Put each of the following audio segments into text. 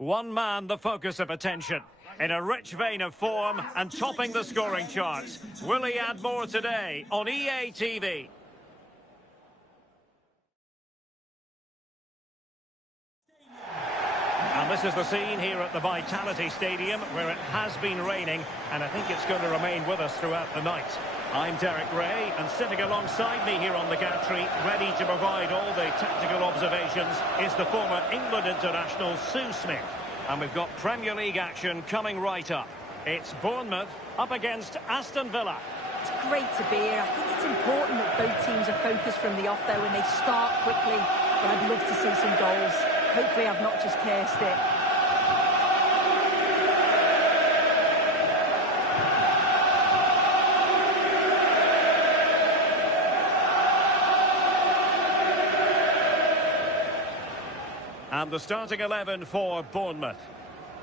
One man the focus of attention. In a rich vein of form and topping the scoring charts. Will he add more today on EA TV? And this is the scene here at the Vitality Stadium, where it has been raining, and I think it's going to remain with us throughout the night. I'm Derek Ray, and sitting alongside me here on the gantry, ready to provide all the tactical observations, is the former England international Sue Smith. And we've got Premier League action coming right up. It's Bournemouth up against Aston Villa. It's great to be here. I think it's important that both teams are focused from the off there when they start quickly. But I'd love to see some goals. Hopefully I've not just cursed it. And the starting 11 for Bournemouth.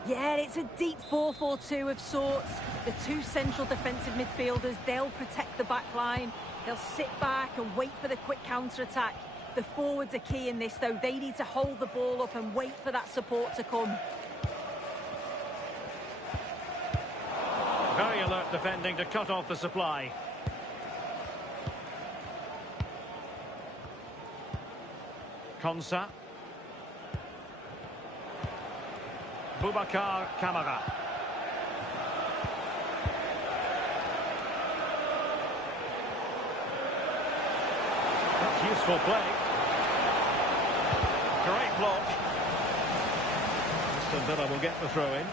Yeah, it's a deep 4-4-2 of sorts. The two central defensive midfielders, they'll protect the back line. They'll sit back and wait for the quick counter-attack. The forwards are key in this, though. They need to hold the ball up and wait for that support to come. Very alert defending to cut off the supply. Konsa. Boubacar Kamara. That's useful play. Great block. Aston Villa will get the throw in.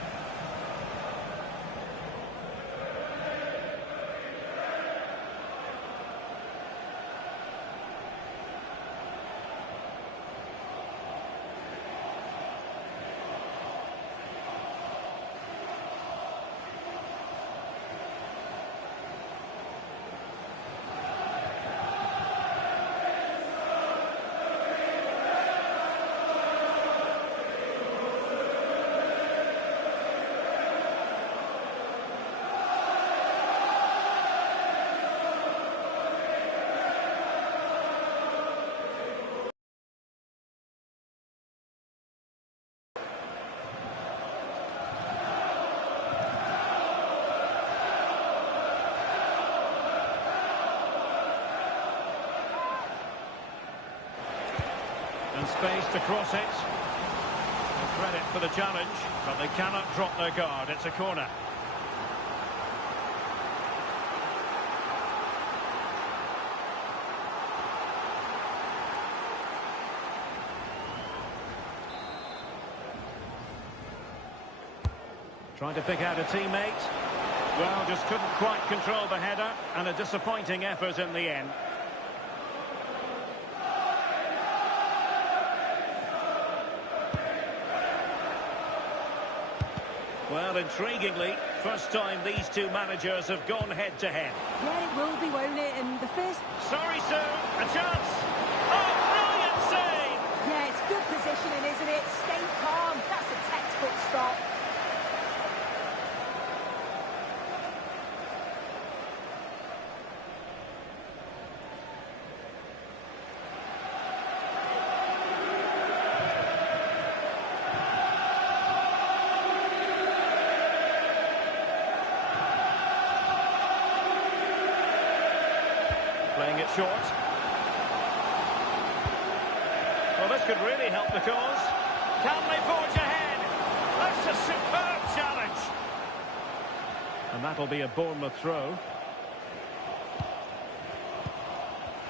And space to cross it. And credit for the challenge, but they cannot drop their guard. It's a corner. Trying to pick out a teammate. Well, just couldn't quite control the header, and a disappointing effort in the end. Well, intriguingly, first time these two managers have gone head-to-head. Yeah, it will be, won't it? And the first... Sorry, Sue, a chance! Oh, brilliant save! Yeah, it's good positioning, isn't it? Stay calm. That's a textbook stop. Playing it short. Well, this could really help the cause. Can they forge ahead? That's a superb challenge. And that'll be a Bournemouth throw.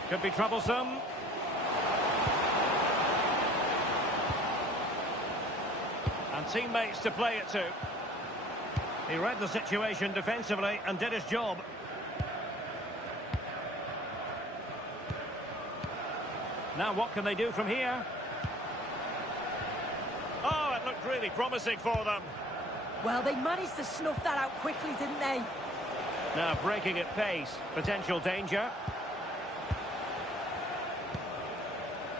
Could be troublesome. And teammates to play it to. He read the situation defensively and did his job. Now what can they do from here? Oh, it looked really promising for them. Well, they managed to snuff that out quickly, didn't they? Now breaking at pace. Potential danger.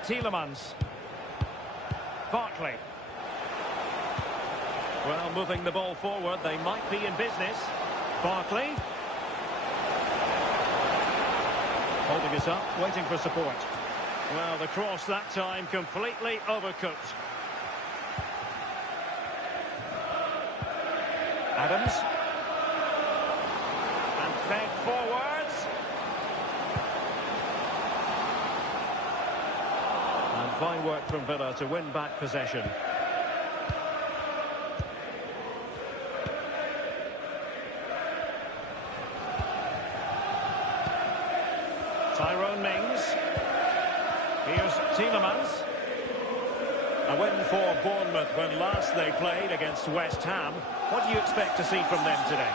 Tielemans. Barkley. Well, moving the ball forward, they might be in business. Barkley. Holding us up, waiting for support. Well, the cross that time completely overcooked. Adams. And fed forwards. And fine work from Villa to win back possession. Tyrone Mings. Here's Tielemans. A win for Bournemouth when last they played against West Ham. What do you expect to see from them today?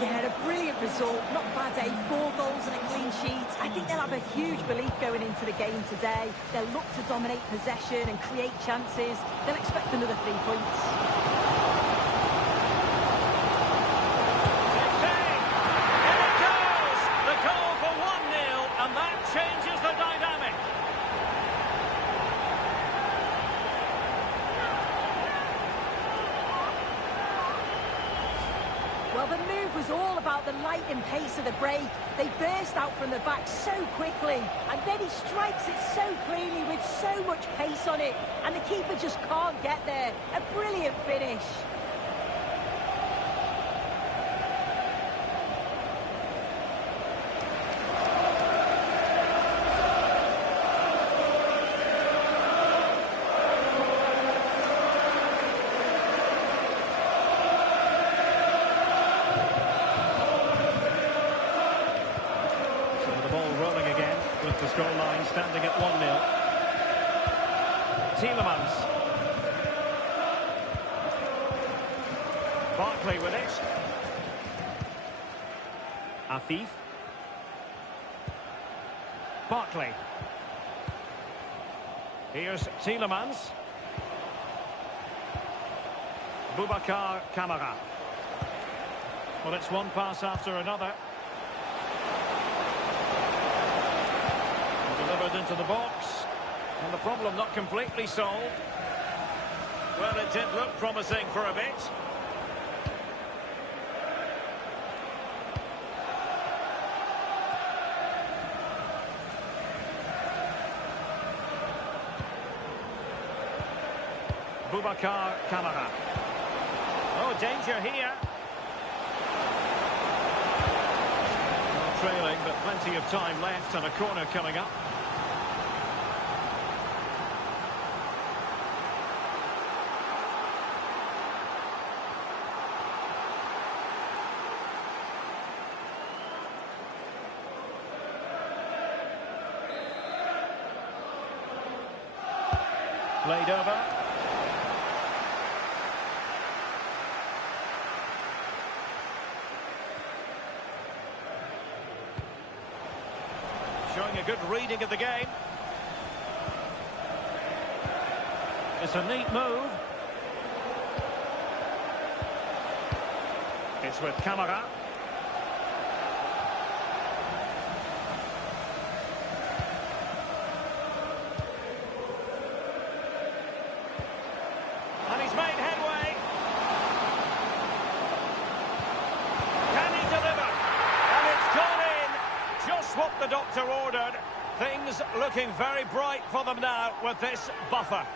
Yeah, a brilliant result. Not bad, eh? 4 goals and a clean sheet. I think they'll have a huge belief going into the game today. They'll look to dominate possession and create chances. They'll expect another 3 points. Changes the dynamic. Well, the move was all about the lightning pace of the break. They burst out from the back so quickly, and then he strikes it so cleanly with so much pace on it, and the keeper just can't get there. A brilliant finish. The scoreline standing at 1-0. Tielemans. Barkley with it. Afif. Barkley. Here's Tielemans. Boubacar Kamara. Well, it's one pass after another. Delivered into the box, and the problem not completely solved. Well, it did look promising for a bit. Boubacar Kamara. Oh, danger here. Not trailing, but plenty of time left and a corner coming up. Played over. Showing a good reading of the game. It's a neat move. It's with Kamara. And he's made headway. Can he deliver? And it's gone in. Just what the doctor ordered. Things looking very bright for them now with this buffer.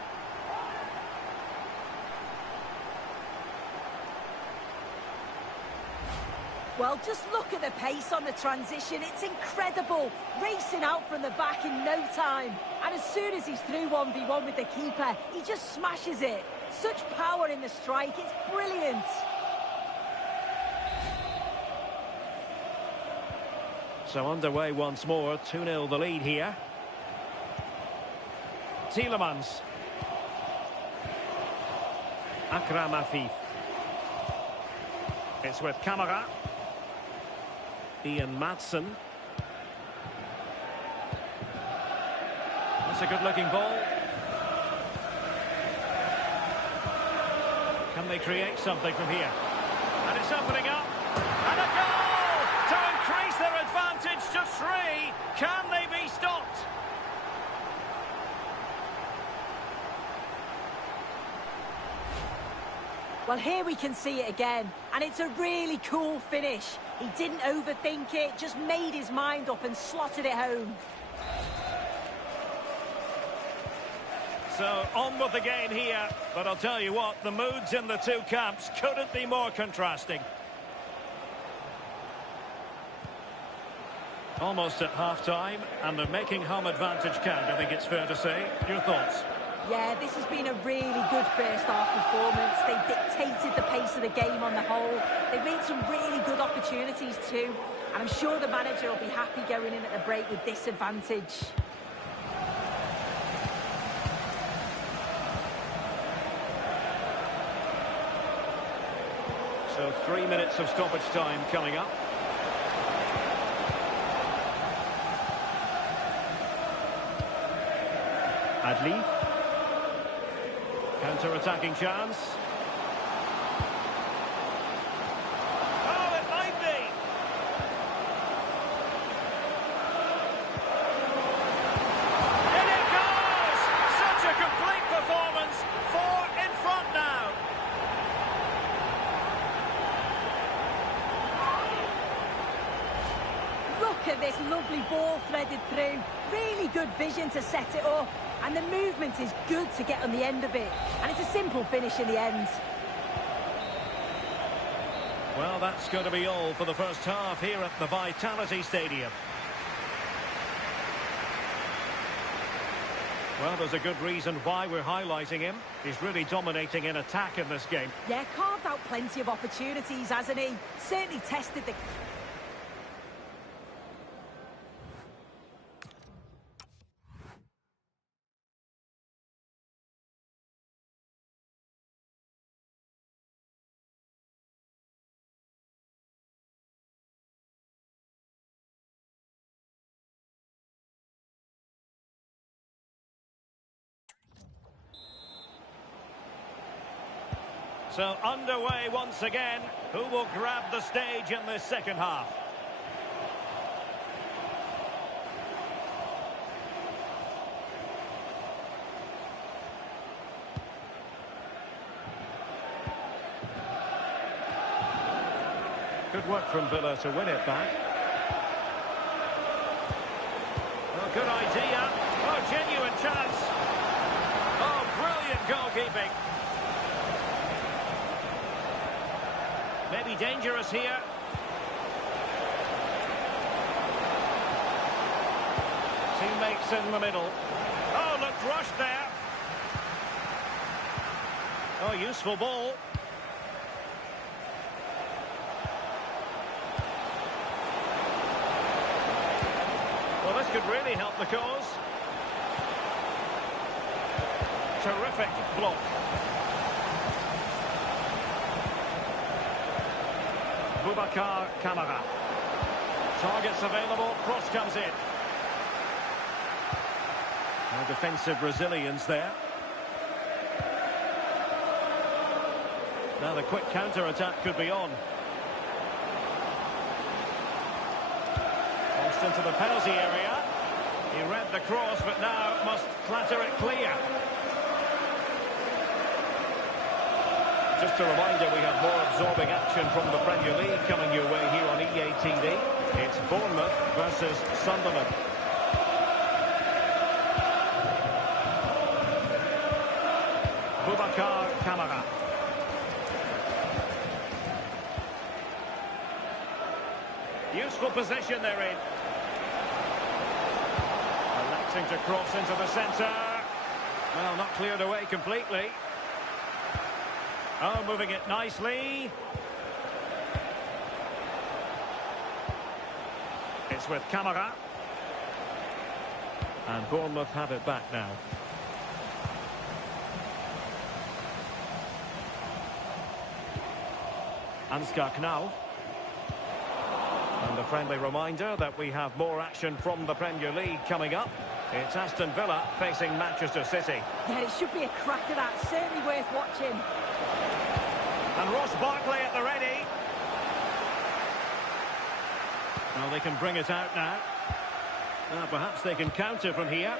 Well, just look at the pace on the transition. It's incredible. Racing out from the back in no time. And as soon as he's through 1v1 with the keeper, he just smashes it. Such power in the strike. It's brilliant. So underway once more. 2-0 the lead here. Tielemans. Akram Afif. It's with Kamara. Ian Maatsen. That's a good-looking ball. Can they create something from here? And it's opening up. And a goal to increase their advantage to 3. Can they be stopped? Well, here we can see it again, and it's a really cool finish. He didn't overthink it, just made his mind up and slotted it home. So on with the game here, but I'll tell you what, the moods in the two camps couldn't be more contrasting. Almost at half-time, and they're making home advantage count, I think it's fair to say. Your thoughts? Yeah, this has been a really good first-half performance. They dictated the pace of the game on the whole. They made some really good opportunities too, and I'm sure the manager will be happy going in at the break with this advantage. So 3 minutes of stoppage time coming up. Adli. Counter-attacking chance. Oh, it might be! In it goes! Such a complete performance. 4 in front now. Look at this lovely ball threaded through. Really good vision to set it up. And the movement is good to get on the end of it. And it's a simple finish in the end. Well, that's going to be all for the first half here at the Vitality Stadium. Well, there's a good reason why we're highlighting him. He's really dominating in attack in this game. Yeah, carved out plenty of opportunities, hasn't he? Certainly tested the... So underway once again. Who will grab the stage in this second half? Good work from Villa to win it back. Oh, good idea. Oh, genuine chance. Oh, brilliant goalkeeping. Maybe dangerous here. Teammates in the middle. Oh, looked rushed there. Oh, useful ball. Well, this could really help the cause. Terrific block. Boubacar Kamara. Targets available, cross comes in. No defensive resilience there. Now the quick counter-attack could be on. Crossed into the penalty area. He read the cross, but now must clatter it clear. Just a reminder, we have more absorbing action from the Premier League coming your way here on EA TV. It's Bournemouth versus Sunderland. Boubacar Kamara. Useful position they're in. Electing to cross into the centre. Well, not cleared away completely. Oh, moving it nicely. It's with Kamara. And Bournemouth have it back now. Ansgar Knauf. And a friendly reminder that we have more action from the Premier League coming up. It's Aston Villa facing Manchester City. Yeah, it should be a cracker, that. Certainly worth watching. And Ross Barkley at the ready. Well, they can bring it out now. Perhaps they can counter from here.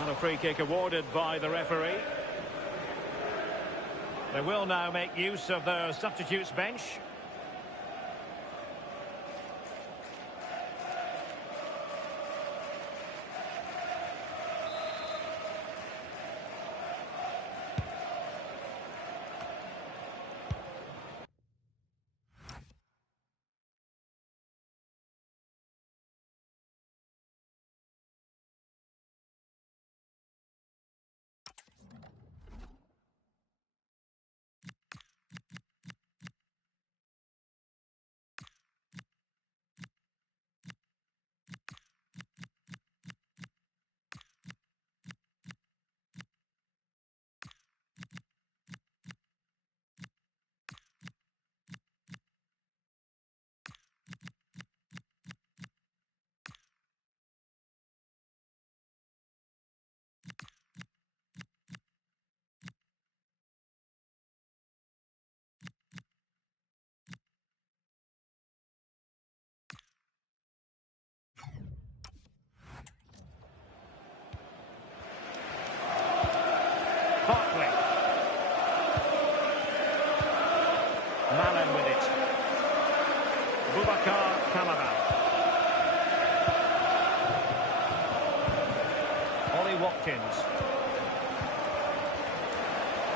And a free kick awarded by the referee. They will now make use of their substitutes bench. Malen with it. Boubacar Kamara. Ollie Watkins.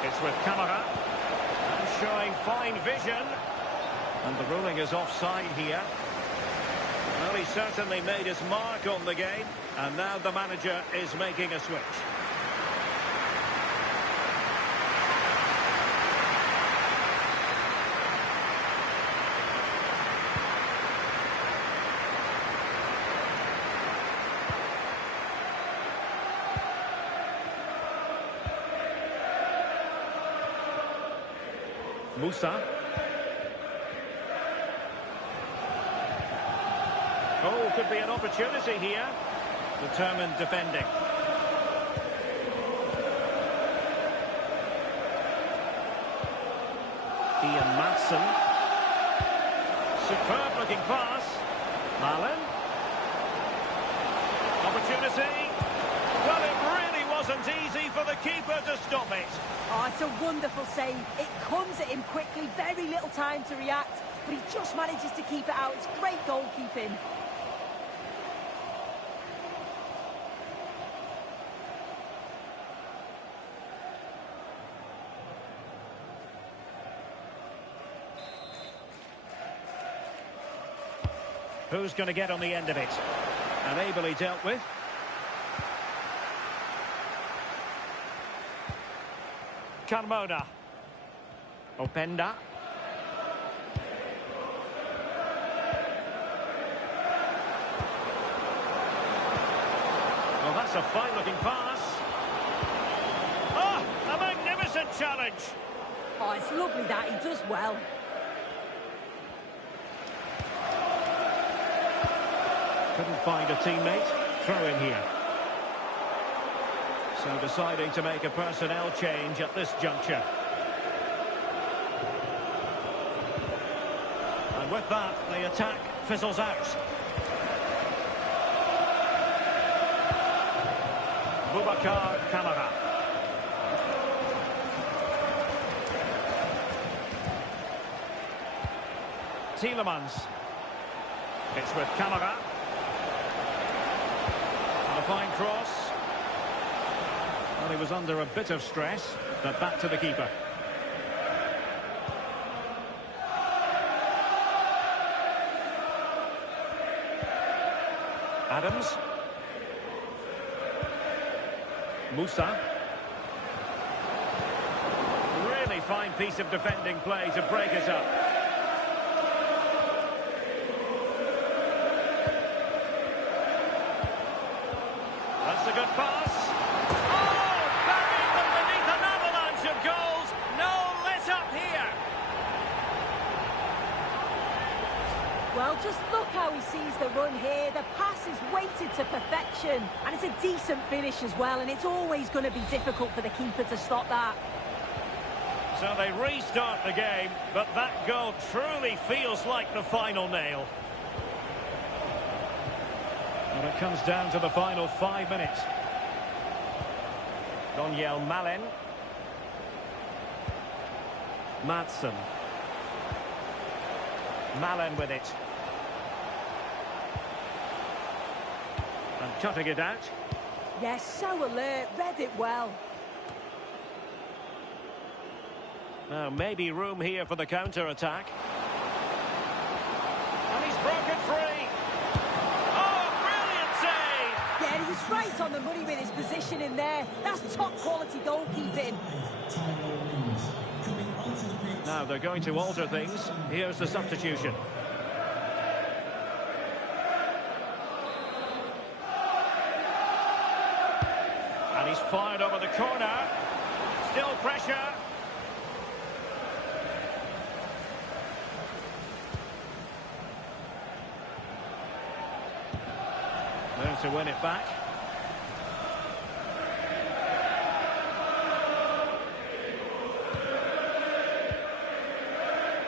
It's with Kamara. And showing fine vision. And the ruling is offside here. Well, he certainly made his mark on the game. And now the manager is making a switch. Musa. Oh, could be an opportunity here. Determined defending. Ian Madsen. Superb looking pass. Malen. Opportunity. Well, it really wasn't easy for the keeper to stop it. Oh, it's a wonderful save. It comes at him quickly, very little time to react, but he just manages to keep it out. It's great goalkeeping. Who's going to get on the end of it? And ably dealt with. Carmona. Openda. Well, that's a fine-looking pass. Oh, a magnificent challenge. Oh, it's lovely that. He does well. Couldn't find a teammate. Throw in here. So deciding to make a personnel change at this juncture. And with that, the attack fizzles out. Boubacar Kamara. Tielemans. It's with Kamara. And a fine cross. Well, he was under a bit of stress, but back to the keeper. Adams. Musa. Really fine piece of defending play to break it up. That's a good pass. Oh, buried them beneath an avalanche of goals. No let up here. Well, just look how he sees the run here. The pass is weighted to perfection. And it's a decent finish as well. And it's always going to be difficult for the keeper to stop that. So they restart the game, but that goal truly feels like the final nail. And it comes down to the final 5 minutes. Daniel Malen. Madsen. Malen with it. And cutting it out. Yes, so alert. Read it well. Now, maybe room here for the counter-attack. And he's broken free. Oh, brilliant save! Yeah, he was right on the money with his position in there. That's top-quality goalkeeping. Now, they're going to alter things. Here's the substitution. And he's fired over the corner. Still pressure. There to win it back.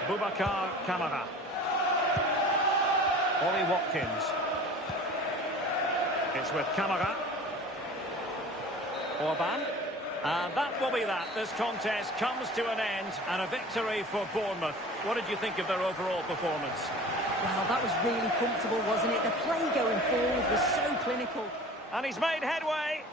Boubacar Kamara. Ollie Watkins. It's with Kamara. Orban. And that will be that. This contest comes to an end and a victory for Bournemouth. What did you think of their overall performance? Well, that was really comfortable, wasn't it? The play going forward was so clinical. And he's made headway.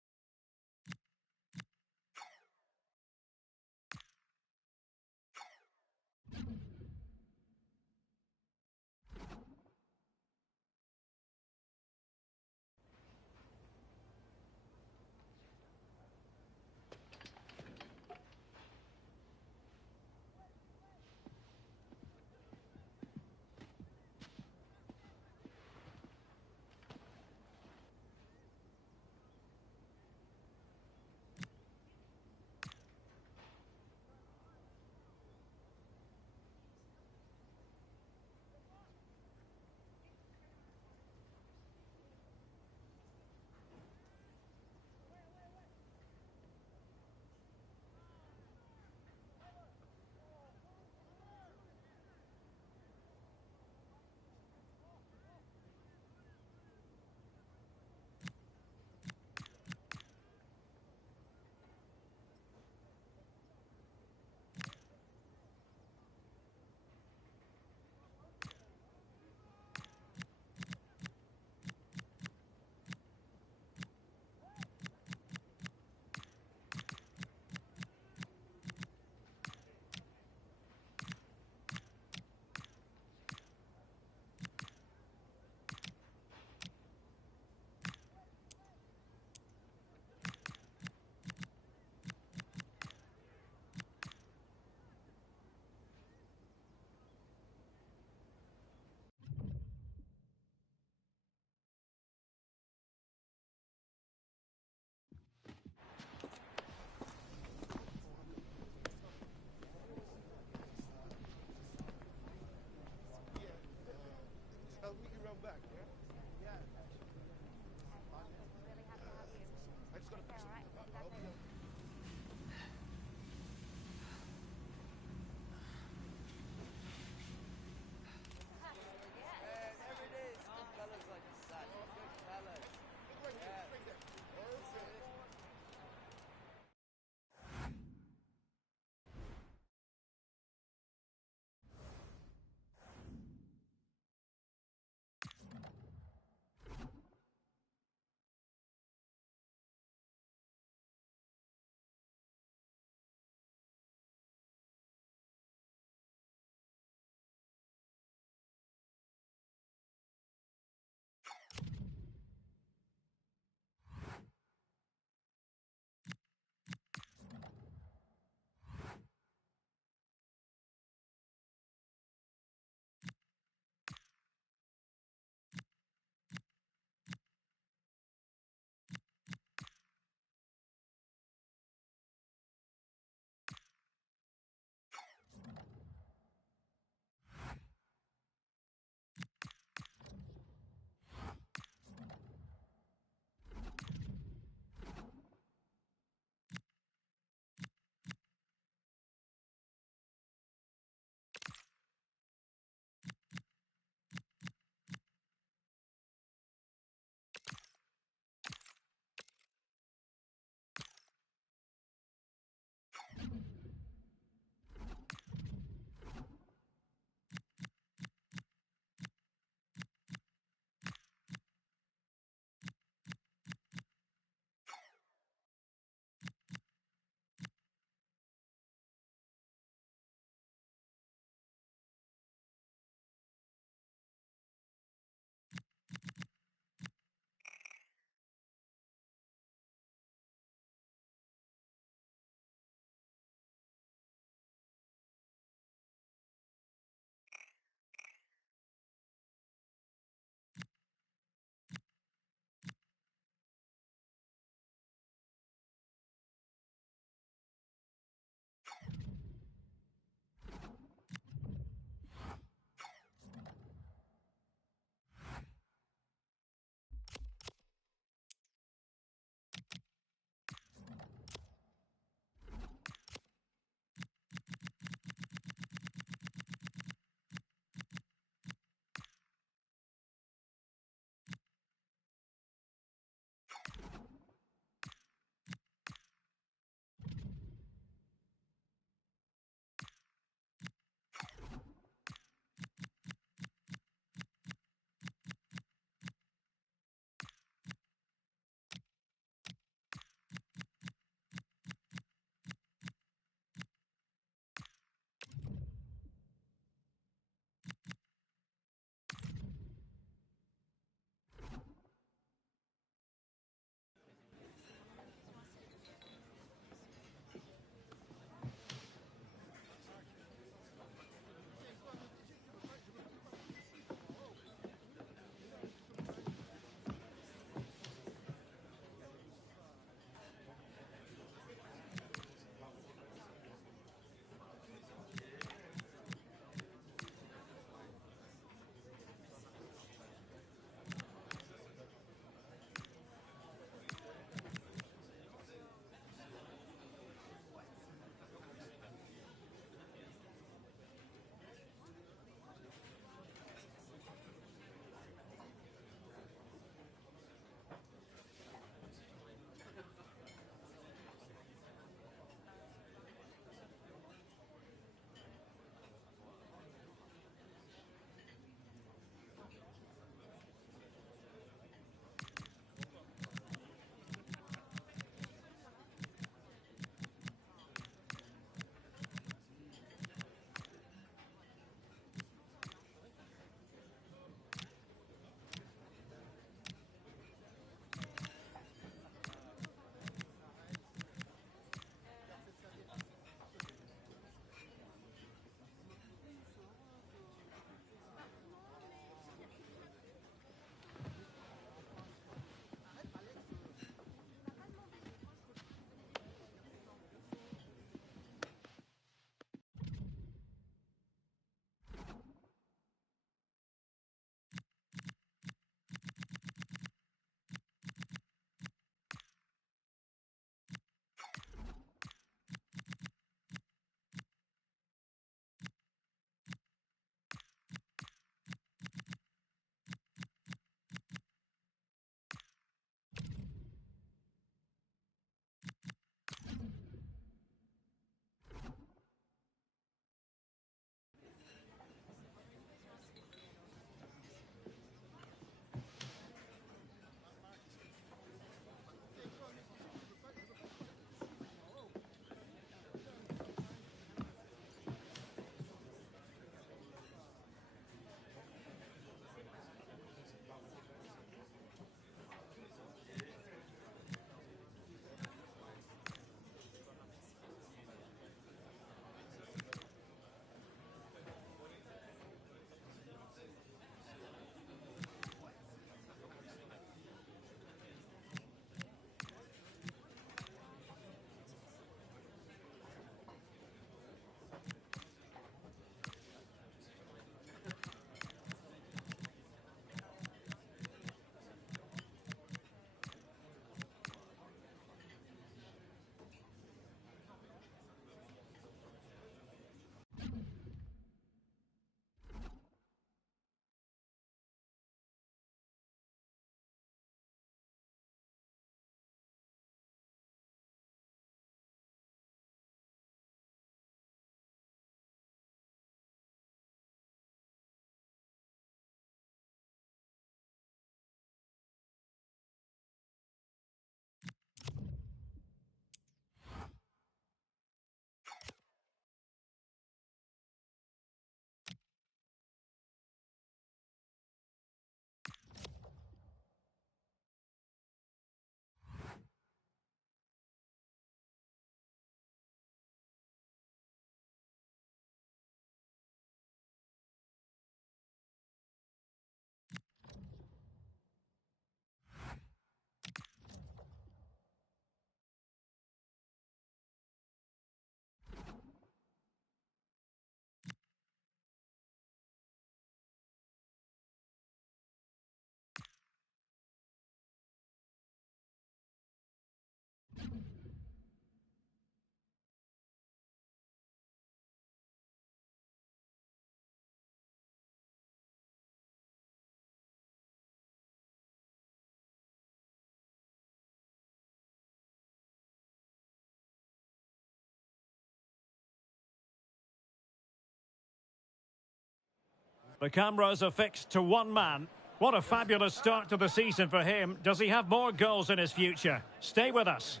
The cameras are fixed to one man. What a fabulous start to the season for him. Does he have more goals in his future? Stay with us.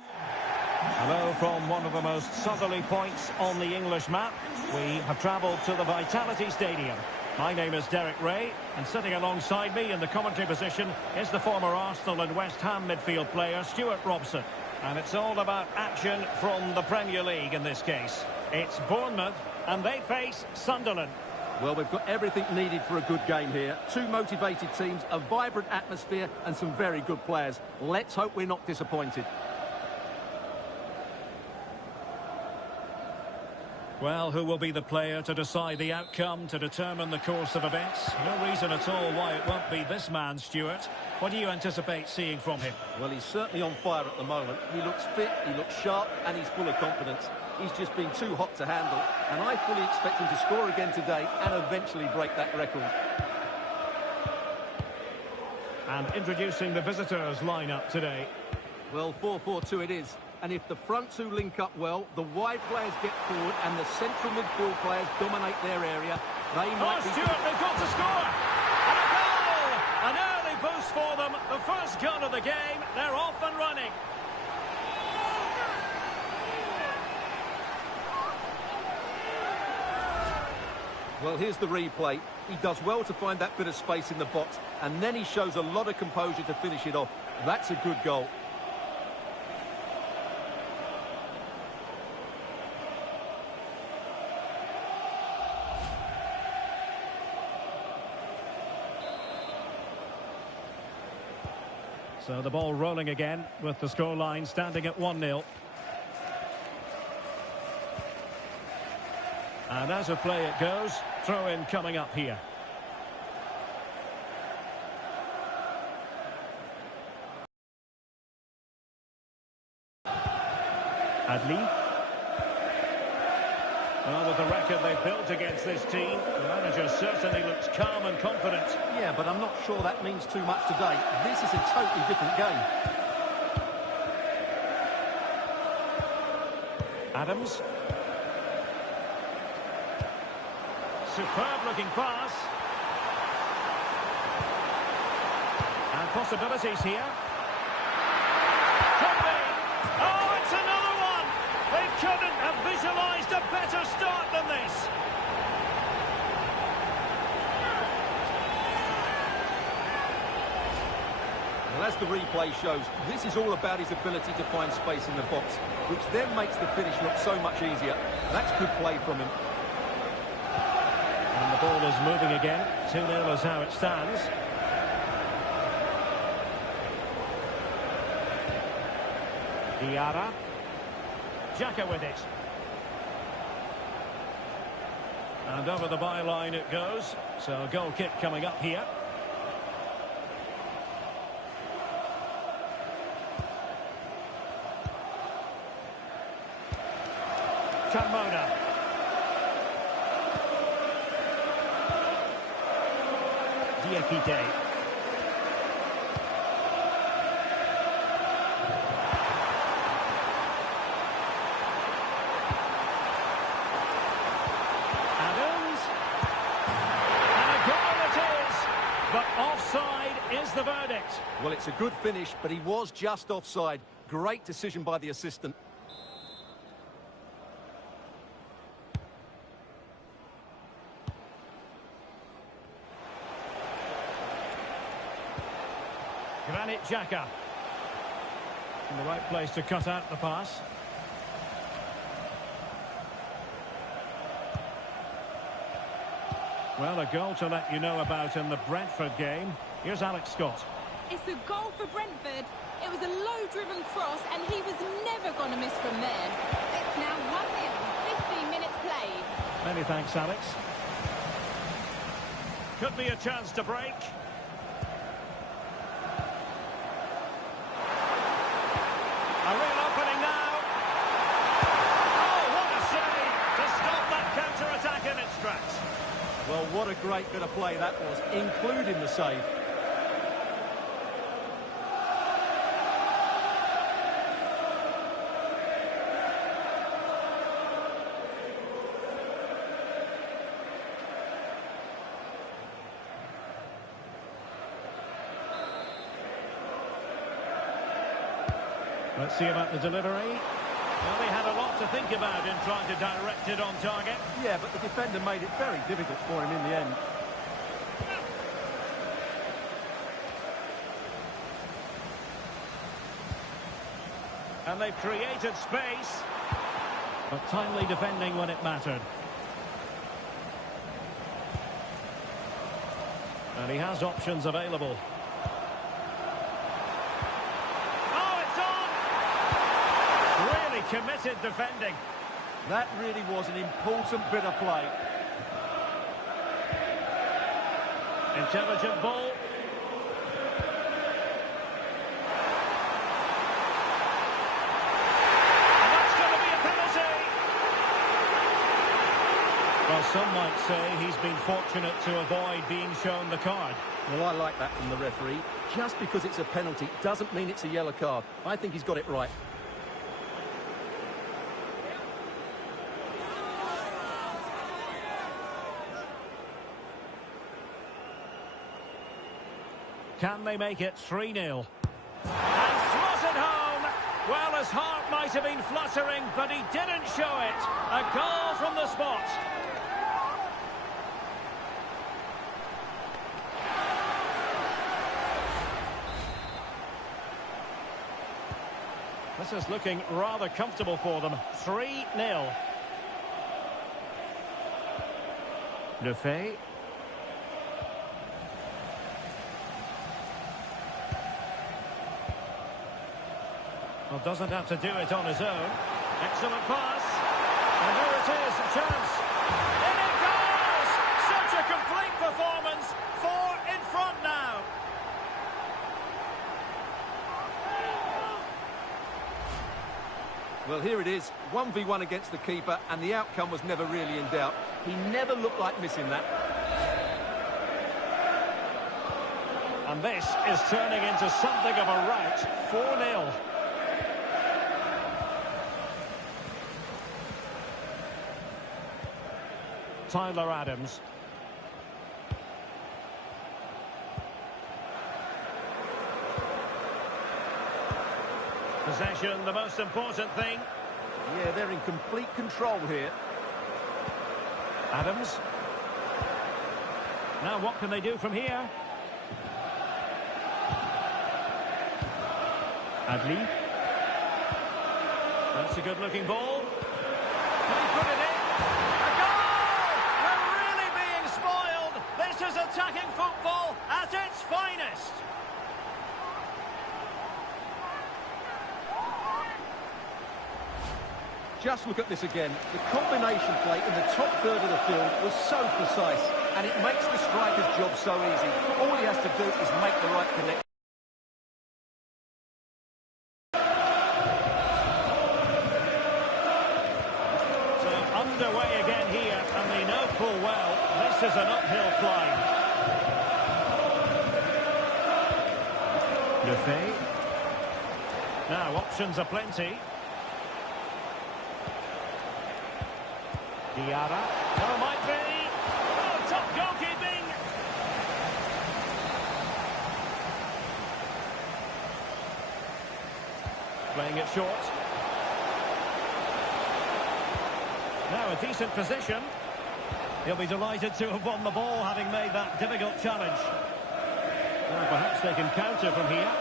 Hello from one of the most southerly points on the English map. We have travelled to the Vitality Stadium. My name is Derek Ray, and sitting alongside me in the commentary position is the former Arsenal and West Ham midfield player Stuart Robson. And it's all about action from the Premier League in this case. It's Bournemouth, and they face Sunderland. Well, we've got everything needed for a good game here. Two motivated teams, a vibrant atmosphere, and some very good players. Let's hope we're not disappointed. Well, who will be the player to decide the outcome, to determine the course of events? No reason at all why it won't be this man, Stuart. What do you anticipate seeing from him? Well, he's certainly on fire at the moment. He looks fit, he looks sharp, and he's full of confidence. He's just been too hot to handle, and I fully expect him to score again today and eventually break that record. And introducing the visitors' lineup today. Well, 4-4-2 it is. And if the front two link up well, the wide players get forward and the central midfield players dominate their area, they might be... Stuart, they've got to score! And a goal! An early boost for them. The first goal of the game. They're off and running. Well, here's the replay. He does well to find that bit of space in the box, and then he shows a lot of composure to finish it off. That's a good goal. So the ball rolling again with the scoreline standing at 1-0. And as a play it goes, throw-in coming up here. Adli. Well, with the record they've built against this team, the manager certainly looks calm and confident. Yeah, but I'm not sure that means too much today. This is a totally different game. Adams. Superb looking pass. And possibilities here. Could be. Oh, it's another one. They couldn't have visualised a better start than this. Well, as the replay shows, this is all about his ability to find space in the box, which then makes the finish look so much easier. That's good play from him. And the ball is moving again. 2-0 is how it stands. Diarra. Xhaka with it. And over the byline it goes. So a goal kick coming up here. Carmona. Diakite. Adams. And a goal it is. But offside is the verdict. Well, it's a good finish, but he was just offside. Great decision by the assistant. Granit Xhaka. In the right place to cut out the pass. Well, a goal to let you know about in the Brentford game. Here's Alex Scott. It's a goal for Brentford. It was a low-driven cross, and he was never going to miss from there. It's now 1-0, 15 minutes played. Many thanks, Alex. Could be a chance to break. A real opening now. Oh, what a save to stop that counter-attack in its tracks. Well, what a great bit of play that was, including the save. Let's see about the delivery. Well, they had a lot to think about in trying to direct it on target. Yeah, but the defender made it very difficult for him in the end. And they've created space. But timely defending when it mattered. And he has options available. Oh, it's on! Really committed defending. That really was an important bit of play. Intelligent ball. And that's going to be a penalty. Well, some might say he's been fortunate to avoid being shown the card. Well, I like that from the referee. Just because it's a penalty doesn't mean it's a yellow card. I think he's got it right. Can they make it 3-0? And slotted home. Well, his heart might have been fluttering, but he didn't show it. A goal from the spot. This is looking rather comfortable for them. 3-0. Lefebvre. Well, doesn't have to do it on his own. Excellent pass. And there it is, a chance. In it goes! Such a complete performance. 4 in front now. Well, here it is. 1v1 against the keeper, and the outcome was never really in doubt. He never looked like missing that. And this is turning into something of a rout. 4-0. Tyler Adams. Possession, the most important thing. Yeah, they're in complete control here. Adams. Now what can they do from here? Adli. That's a good-looking ball. Can he put it in? A goal! They're really being spoiled. This is attacking football at its finest. Just look at this again. The combination play in the top third of the field was so precise, and it makes the striker's job so easy. All he has to do is make the right connection. So underway again here, and they know full well this is an uphill climb. Lefebvre. Now options are plenty. Diarra. Oh, might be. Oh, top goalkeeping. Playing it short. Now a decent position. He'll be delighted to have won the ball, having made that difficult challenge. Now perhaps they can counter from here.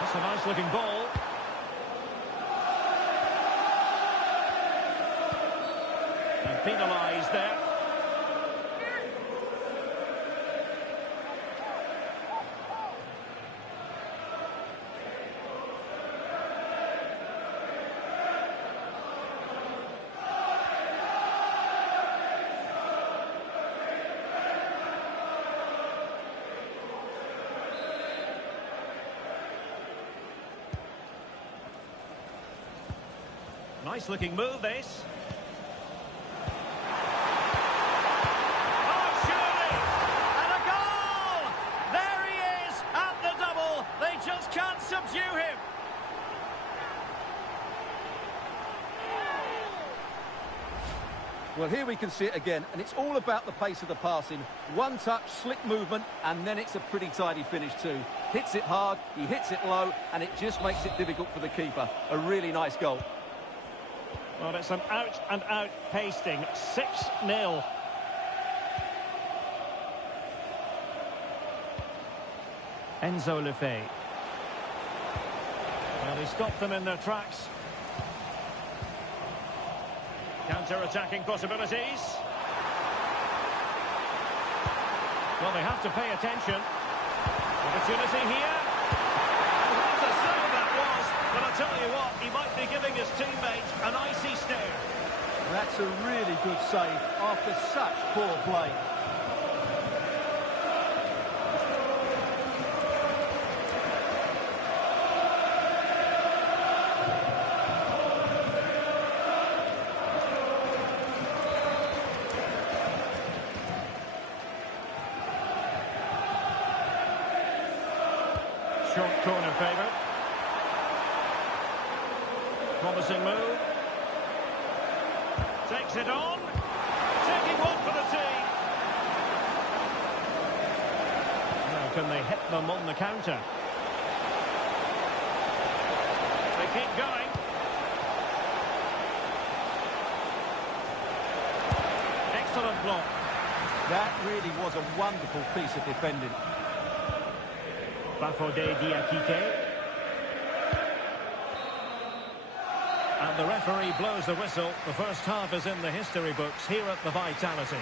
That's a nice-looking ball. Penalised there. Nice looking move, this. Can't subdue him. Well, here we can see it again, and it's all about the pace of the passing. One touch, slick movement, and then it's a pretty tidy finish too. Hits it hard, he hits it low, and it just makes it difficult for the keeper. A really nice goal. Well, it's an out-and-out pasting. 6-0. Enzo Lefebvre. Well, he stopped them in their tracks. Counter-attacking possibilities. Well, they have to pay attention. Opportunity here. And what a save that was. But I'll tell you what, he might be giving his teammates an icy stare. That's a really good save after such poor play. Short corner favourite. Promising move. Takes it on. Taking one for the team. Now can they hit them on the counter? They keep going. Excellent block. That really was a wonderful piece of defending. Bafodé Diakite. And the referee blows the whistle. The first half is in the history books here at the Vitality.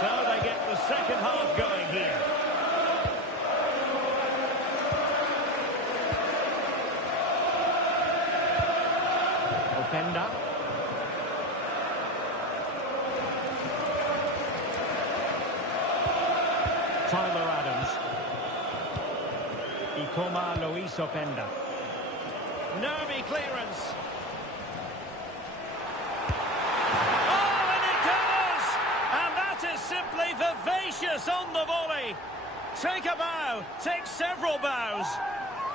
So they get the second half going here. Openda. Tyler Adams. Ikoma Luis Openda. Nervy clearance. Simply vivacious on the volley. Take a bow, take several bows.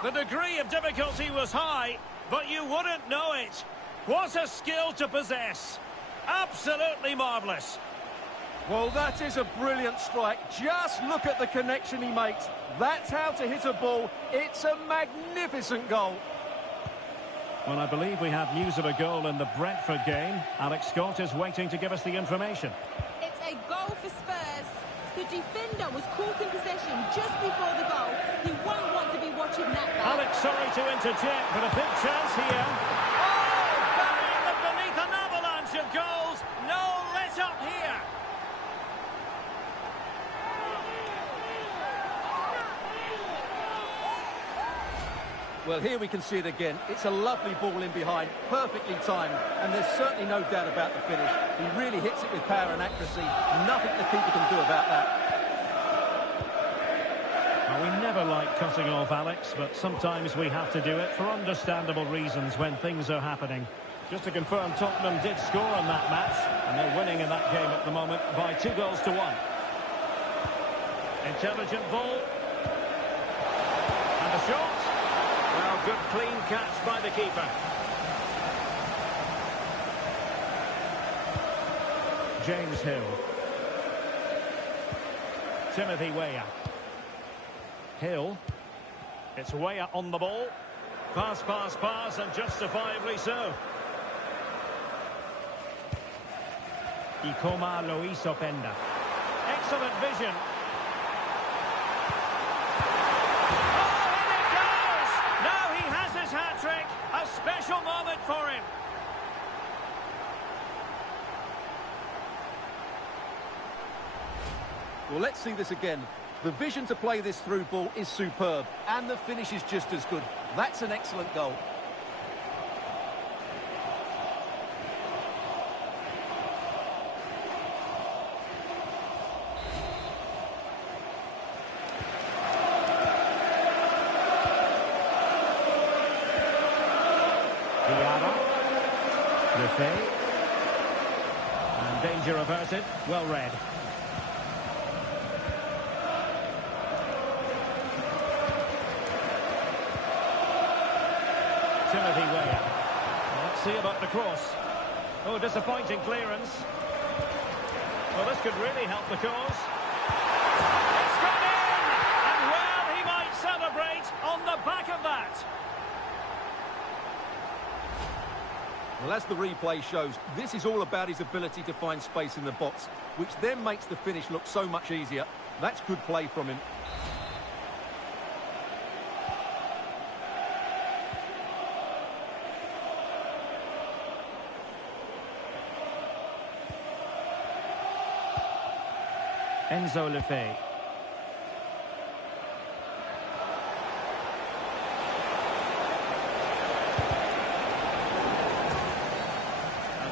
The degree of difficulty was high, but you wouldn't know it. What a skill to possess. Absolutely marvellous. Well, that is a brilliant strike. Just look at the connection he makes. That's how to hit a ball. It's a magnificent goal. Well, I believe we have news of a goal in the Brentford game. Alex Scott is waiting to give us the information. A goal for Spurs. The defender was caught in possession just before the goal. He won't want to be watching that back. Alex, sorry to interject, but a big chance here. Oh, burying them beneath an avalanche of goals. No let up here. Well, here we can see it again. It's a lovely ball in behind, perfectly timed, and there's certainly no doubt about the finish. He really hits it with power and accuracy. Nothing the keeper can do about that. Well, we never like cutting off Alex, but sometimes we have to do it for understandable reasons when things are happening. Just to confirm, Tottenham did score on that match, and they're winning in that game at the moment by 2-1. Intelligent ball. And a shot. Well, good clean catch by the keeper. James Hill. Timothy Weah. Hill. It's way up on the ball. Pass, pass, pass, and justifiably so. Ikoma Luis Openda. Excellent vision. Oh, and it goes! Now he has his hat-trick. A special moment for him. Well, let's see this again. The vision to play this through ball is superb, and the finish is just as good. That's an excellent goal. And danger averted. Well read. Timothy Weah. Let's see about the cross. Oh, disappointing clearance. Well, this could really help the cause. It's gone in! And well, he might celebrate on the back of that. Well, as the replay shows, this is all about his ability to find space in the box, which then makes the finish look so much easier. That's good play from him. Enzo Lefebvre.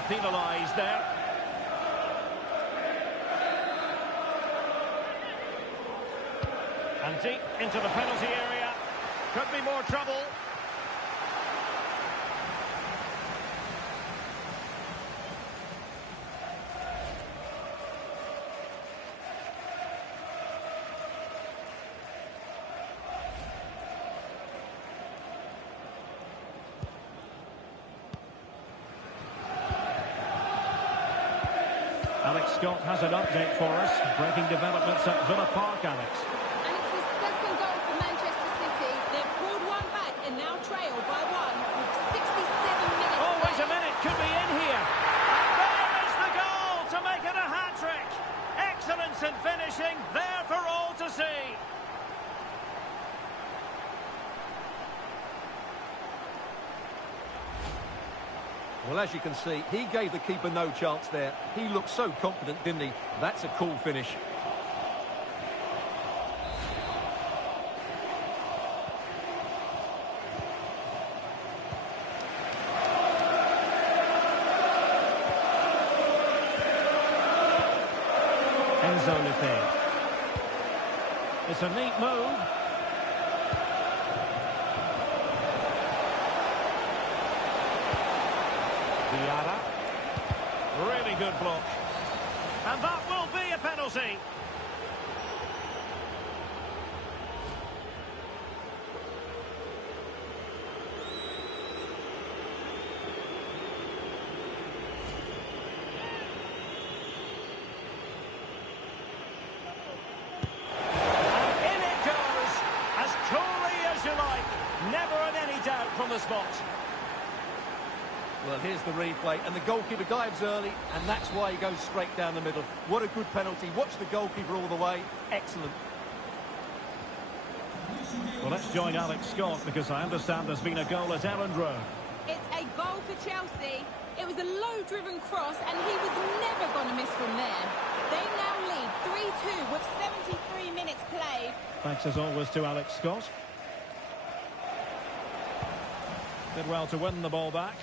Penalised there. And deep into the penalty area. Could be more trouble. Alex Scott has an update for us. Breaking developments at Villa Park, Alex. And it's his second goal for Manchester City. They've pulled one back and now trail by one with 67 minutes. Oh, wait a minute. Could be in here. And there is the goal to make it a hat-trick. Excellence in finishing. There for all to see. Well, as you can see, he gave the keeper no chance there. He looked so confident, didn't he? That's a cool finish. Enzo Lefebvre. It's a neat move. Really good block. And that will be a penalty. And in it goes, as coolly as you like. Never in any doubt from the spot. Well, here's the replay, and the goalkeeper dives early, and that's why he goes straight down the middle. What a good penalty. Watch the goalkeeper all the way. Excellent. Well, let's join Alex Scott, because I understand there's been a goal at Elland Road. It's a goal for Chelsea. It was a low-driven cross, and he was never going to miss from there. They now lead 3-2 with 73 minutes played. Thanks as always to Alex Scott. Did well to win the ball back.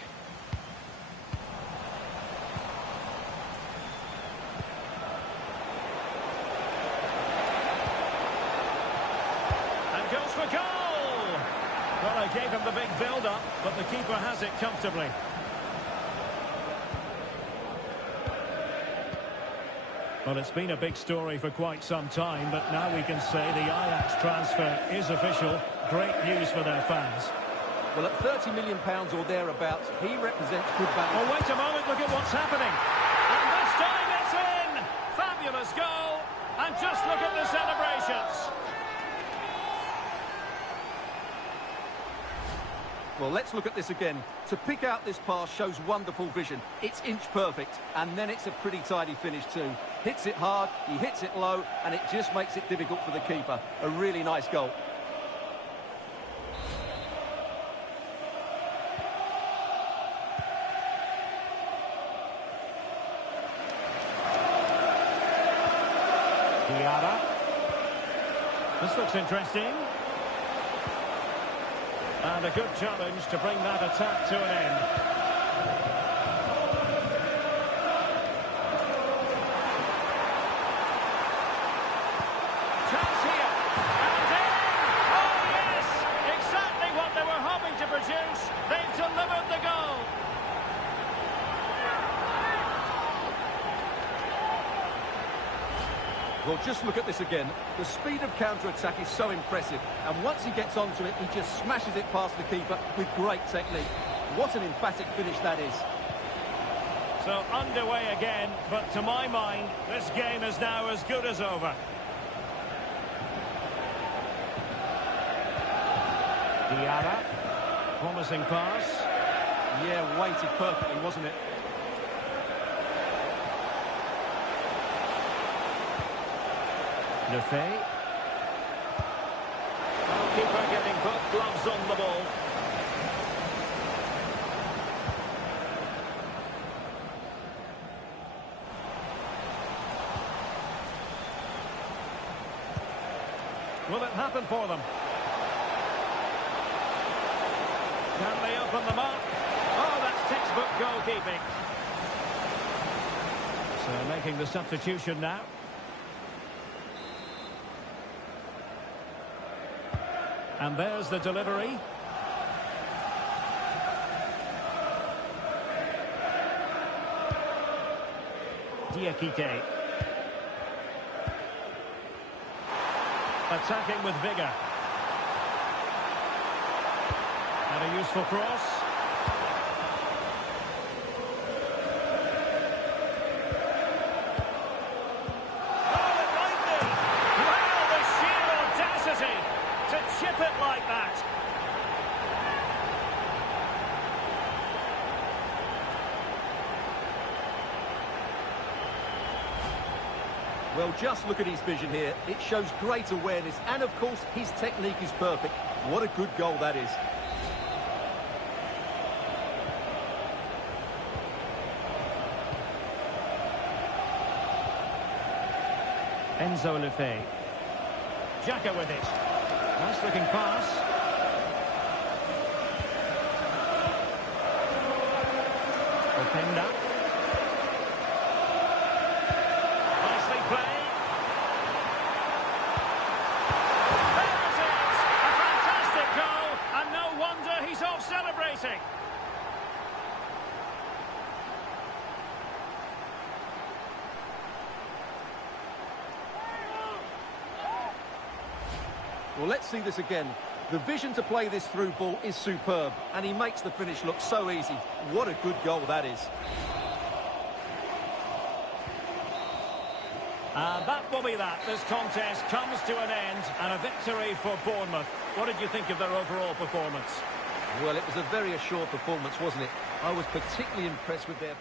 Goes for goal! Well, I gave him the big build-up, but the keeper has it comfortably. Well, it's been a big story for quite some time, but now we can say the Ajax transfer is official. Great news for their fans. Well, at £30 million or thereabouts, he represents good value. Oh, wait a moment, look at what's happening. And this time it's in! Fabulous goal! And just look at the celebrations. Well, let's look at this again. To pick out this pass shows wonderful vision. It's inch perfect, and then it's a pretty tidy finish too. Hits it hard, he hits it low, and it just makes it difficult for the keeper. A really nice goal. Diarra. This looks interesting. And a good challenge to bring that attack to an end. Chance here. And in! Oh, yes! Exactly what they were hoping to produce. They've delivered the goal. Well, just look at this again. The speed of counter-attack is so impressive, and once he gets onto it, he just smashes it past the keeper with great technique. What an emphatic finish that is. So underway again, but to my mind, this game is now as good as over. Diarra, promising pass. Yeah, weighted perfectly, wasn't it? Lefay. Goalkeeper getting both gloves on the ball. Will it happen for them? Can they open the mark? Oh, that's textbook goalkeeping. So making the substitution now. And there's the delivery. Diakite. Attacking with vigour. And a useful cross. Oh, the lightning! Wow, the sheer audacity to chip it like that. Well, just look at his vision here. It shows great awareness, and of course, his technique is perfect. What a good goal that is. Enzo Lefay. Xhaka with it. Nice looking pass. Openda. Nicely played. There it is! A fantastic goal, and no wonder he's off celebrating. Well, let's see this again. The vision to play this through ball is superb, and he makes the finish look so easy. What a good goal that is. And that will be that. This contest comes to an end, and a victory for Bournemouth. What did you think of their overall performance? Well, it was a very assured performance, wasn't it? I was particularly impressed with their...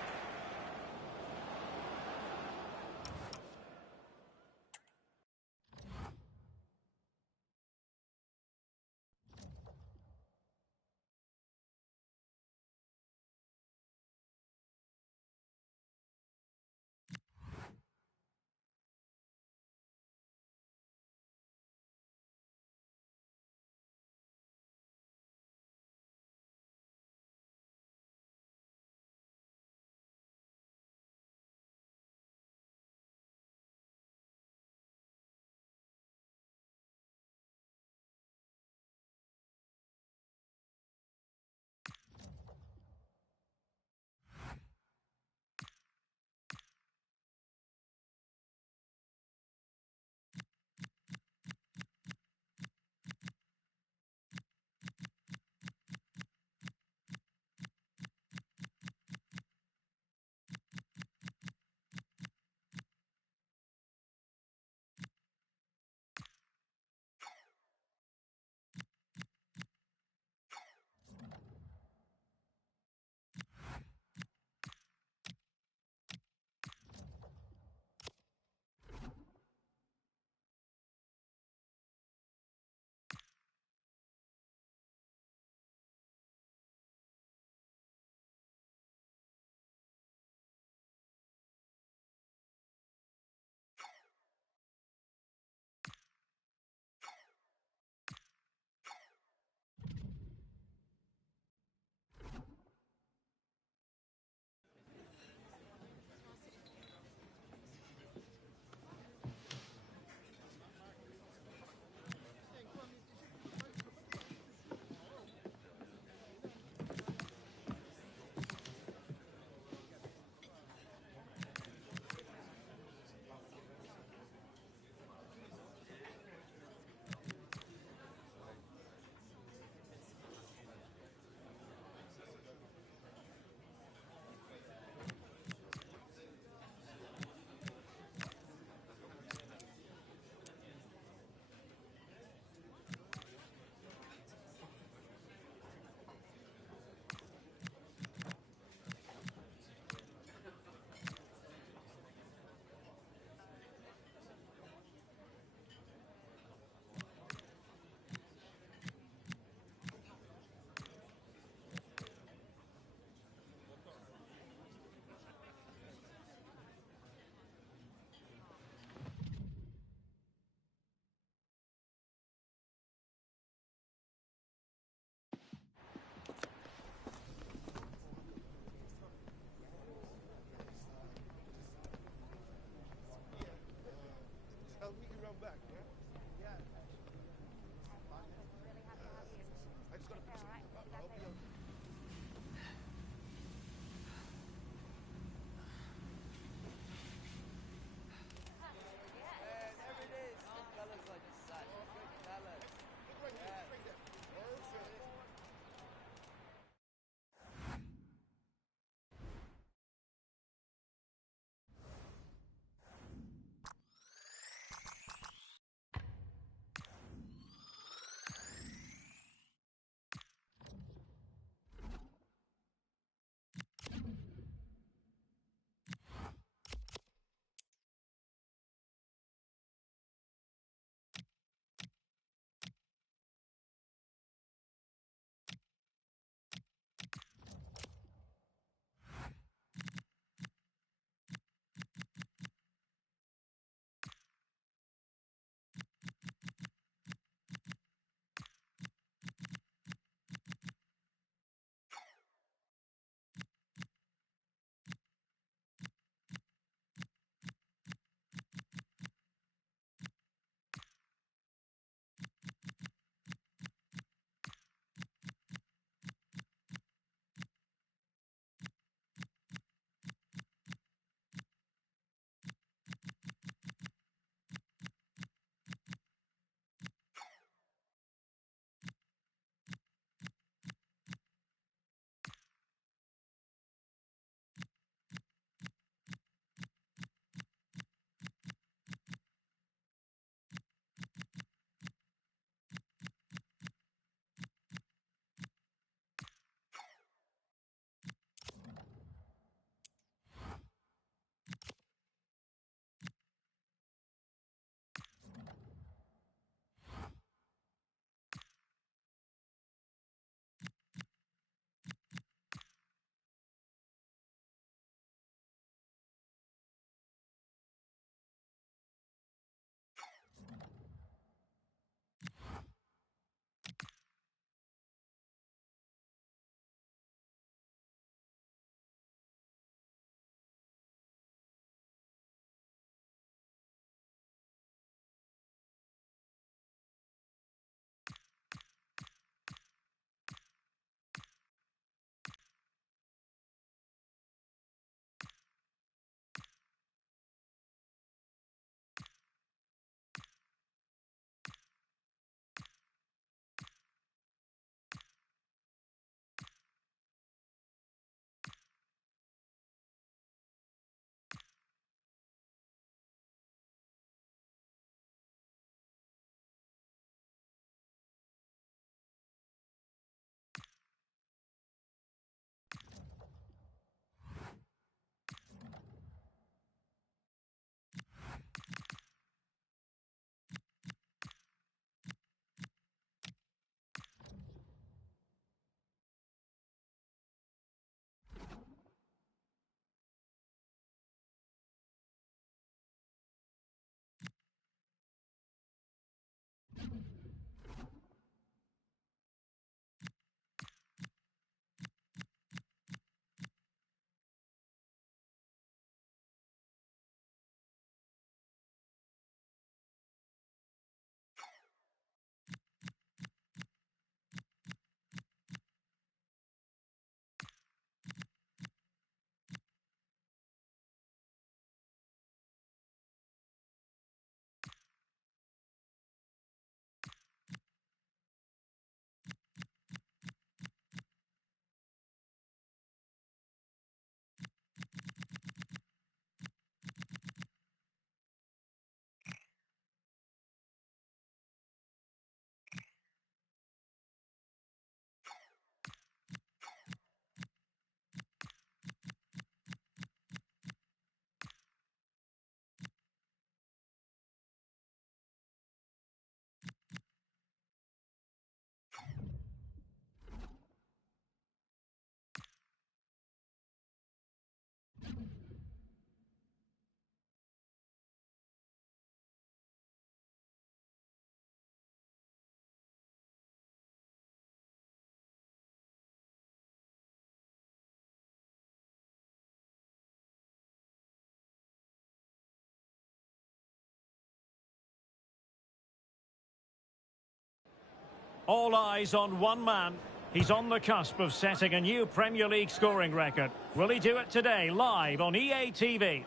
All eyes on one man. He's on the cusp of setting a new Premier League scoring record. Will he do it today, live on EA TV?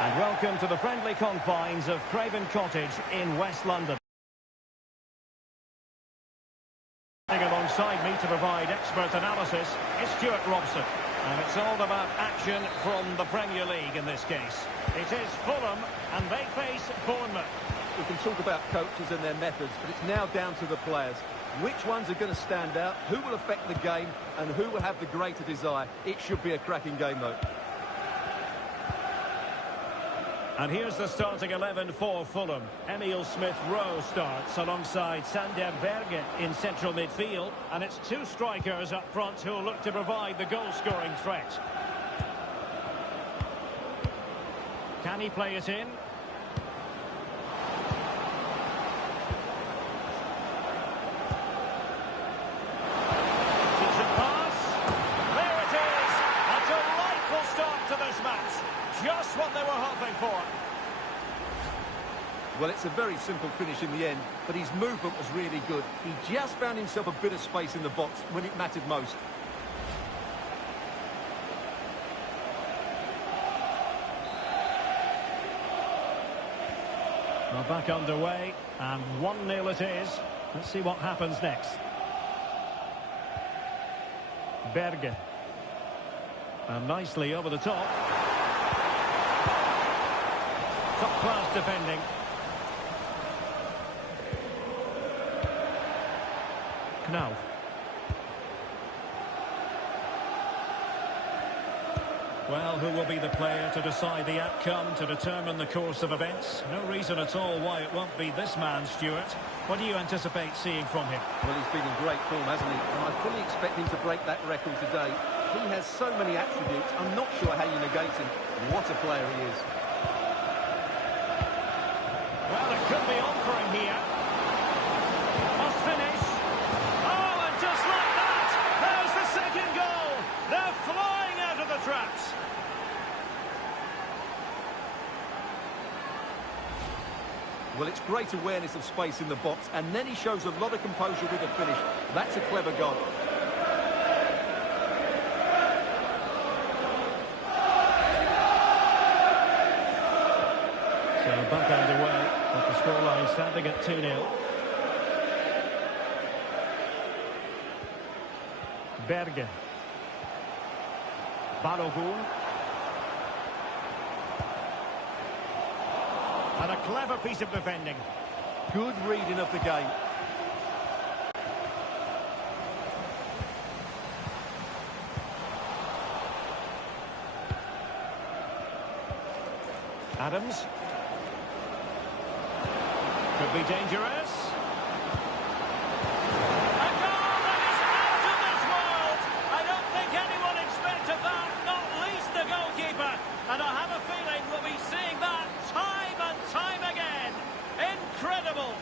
And welcome to the friendly confines of Craven Cottage in West London. Alongside me to provide expert analysis is Stuart Robson. And it's all about action from the Premier League in this case. It is Fulham, and they face Bournemouth. We can talk about coaches and their methods, but it's now down to the players. Which ones are going to stand out, who will affect the game, and who will have the greater desire. It should be a cracking game, though. And here's the starting 11 for Fulham. Emil Smith-Rowe starts alongside Sander Berge in central midfield. And it's two strikers up front who'll look to provide the goal-scoring threat. Can he play it in? Decent pass. There it is. A delightful start to this match. Just what they were hoping for. Well, it's a very simple finish in the end, but his movement was really good. He just found himself a bit of space in the box when it mattered most. Well, back underway, and 1-0 it is. Let's see what happens next. Berge. And nicely over the top. Top-class defending. Knauf. Well, who will be the player to decide the outcome, to determine the course of events? No reason at all why it won't be this man, Stuart. What do you anticipate seeing from him? Well, he's been in great form, hasn't he? And I fully expect him to break that record today. He has so many attributes, I'm not sure how you negate him. What a player he is. Well, it could be on for him here. Must finish. Oh, and just like that, there's the second goal. They're flying out of the traps. Well, it's great awareness of space in the box, and then he shows a lot of composure with the finish. That's a clever goal. So back underway, with the scoreline standing at 2-0. Berge. Balogun. And a clever piece of defending. Good reading of the game. Adams. Could be dangerous. A goal that is out of this world! I don't think anyone expected that, not least the goalkeeper. And I have a feeling we'll be seeing that time and time again. Incredible!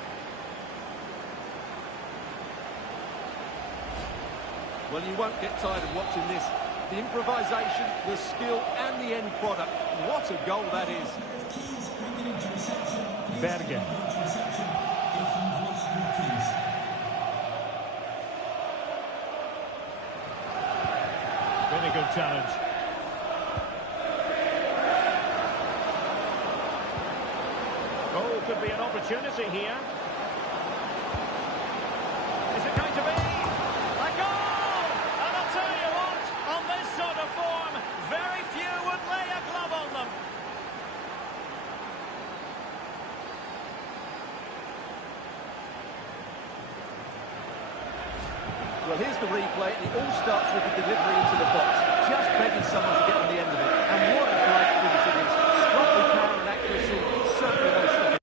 Well, you won't get tired of watching this. The improvisation, the skill, and the end product. What a goal that is. Berge. Really good challenge. Oh, could be an opportunity here. Is it going to be? A goal! And I'll tell you what, on this sort of form, very few would lay a glove on them. Well, here's the replay. It all starts with the delivery into the box. Just begging someone to get on the end of it. And what a great finish it is. Struck with power and accuracy. Certainly no stopping.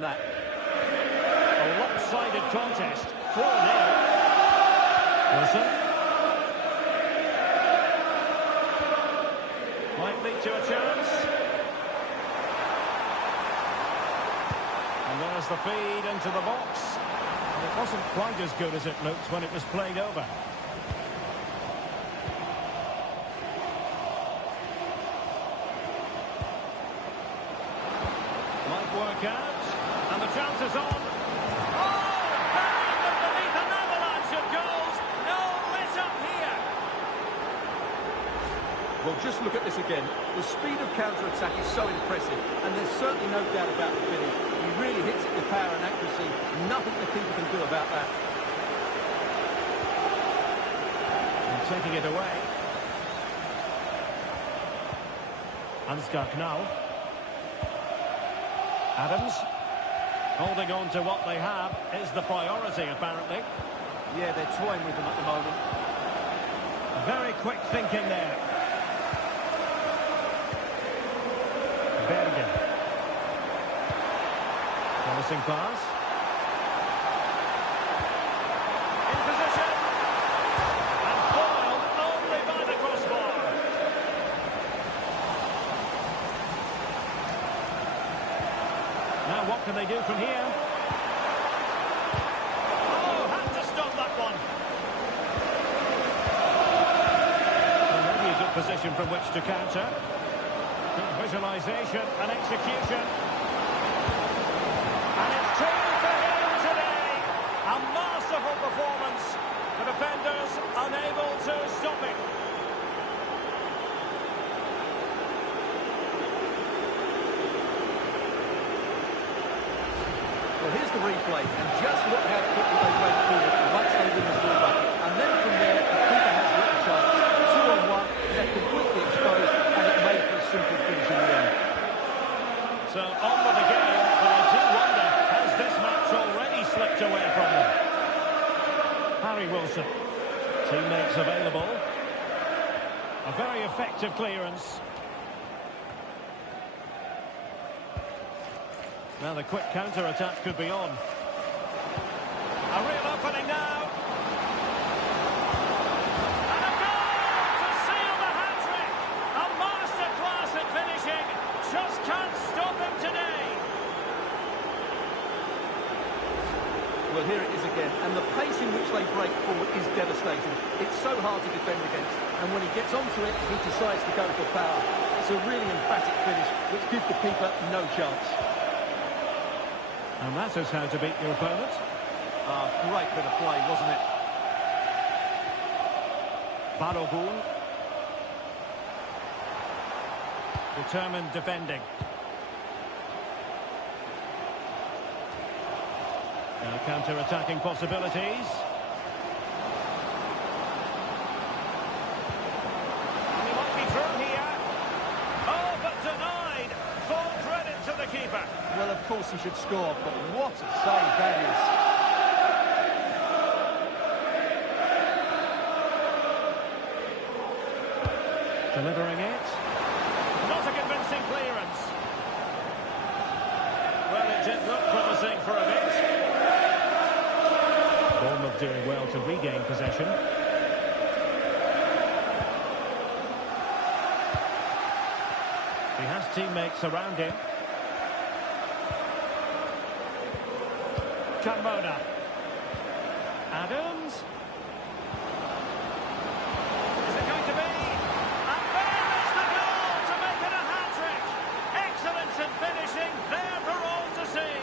that. A lopsided contest. 4-0. Wilson. Might lead to a chance. And there's the feed into the box. And it wasn't quite as good as it looked when it was played over. Might work out. And the chance is on. Oh! Buried underneath an avalanche of goals. No let up here. Well, just look at this again. The speed of counter-attack is so impressive, and there's certainly no doubt about the finish. He really hits it with power and accuracy. Nothing the keeper can do about that. And taking it away. Ansgar Knauf. Adams. Holding on to what they have is the priority, apparently. Yeah, they're toying with them at the moment. Very quick thinking there. Bergen. Promising pass. In position. And foiled only by the crossbar. Now what can they do from here? Oh, had to stop that one. Well, maybe a good position from which to counter. Good visualisation and execution. And it's two for him today. A masterful performance. The defenders unable to stop it. Well, here's the replay, and just look how quickly they break forward once they win the ball back. And then from there, the keeper has little chance. 2-on-1, they're completely exposed, and it made for a simple finish in the end. So on with the game, but I do wonder, has this match already slipped away from them? Harry Wilson. Teammates available. A very effective clearance. Now the quick counter-attack could be on. A real opening now. And a goal to seal the hat-trick. A masterclass at finishing. Just can't stop him today. Well, here it is again, and the pace in which they break forward is devastating. It's so hard to defend against, and when he gets onto it, he decides to go for power. It's a really emphatic finish, which gives the keeper no chance. And that is how to beat your opponent. Great bit of play, wasn't it? Balogun. Determined defending. Now counter-attacking possibilities. And he might be through here. Oh, but denied. Full credit to the keeper. Well, of course he should score, but what a save that is. Delivering it. Not a convincing clearance. Well, it did look promising for a bit. Bournemouth doing well to regain possession. He has teammates around him. Carmona. Adams. Is it going to be? And there is the goal to make it a hat-trick. Excellence in finishing, there for all to see.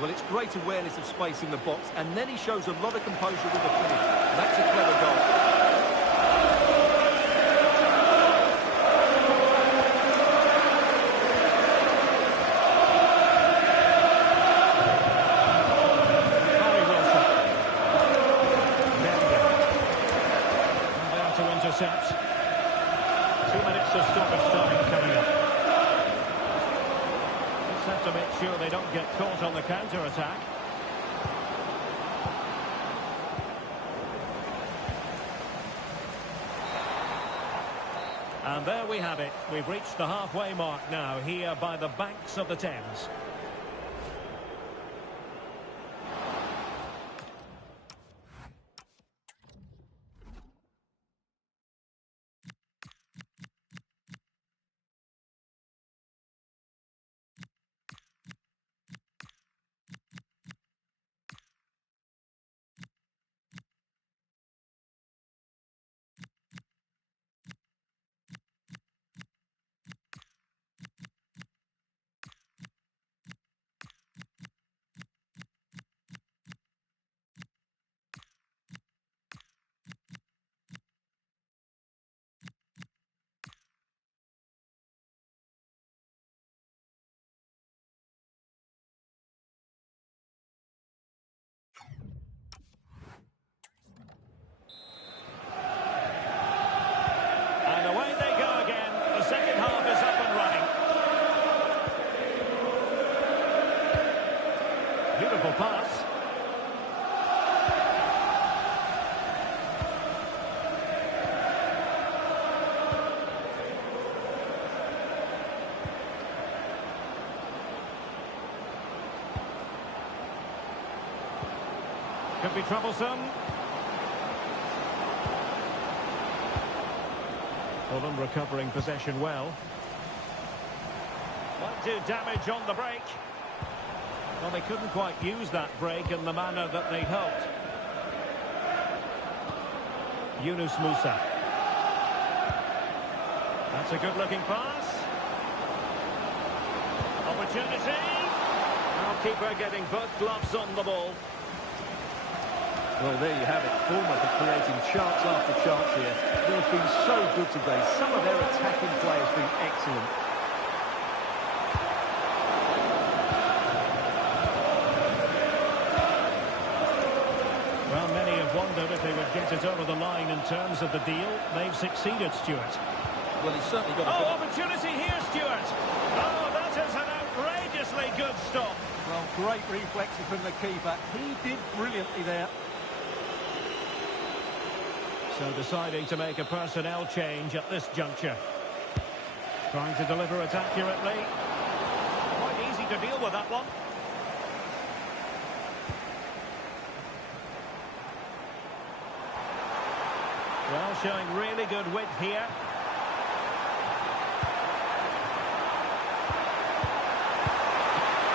Well, it's great awareness of space in the box, and then he shows a lot of composure with the finish. That's a clever goal. Intercept. 2 minutes of stoppage time coming up. Just have to make sure they don't get caught on the counter-attack. And there we have it. We've reached the halfway mark now here by the banks of the Thames. And away they go again. The second half is up and running. Beautiful pass. Could be troublesome. Fulham recovering possession well. Might do damage on the break. Well, they couldn't quite use that break in the manner that they'd hoped. Yunus Musa. That's a good-looking pass. Opportunity. Now keeper getting both gloves on the ball. Well, there you have it. Bournemouth are creating chance after chance here. They've been so good today. Some of their attacking play has been excellent. Well, many have wondered if they would get it over the line in terms of the deal. They've succeeded, Stuart. Well, he's certainly got a opportunity here, Stuart. Oh, that is an outrageously good stop. Well, great reflexes from the keeper. He did brilliantly there. So deciding to make a personnel change at this juncture. Trying to deliver it accurately. Quite easy to deal with that one. Well, showing really good width here.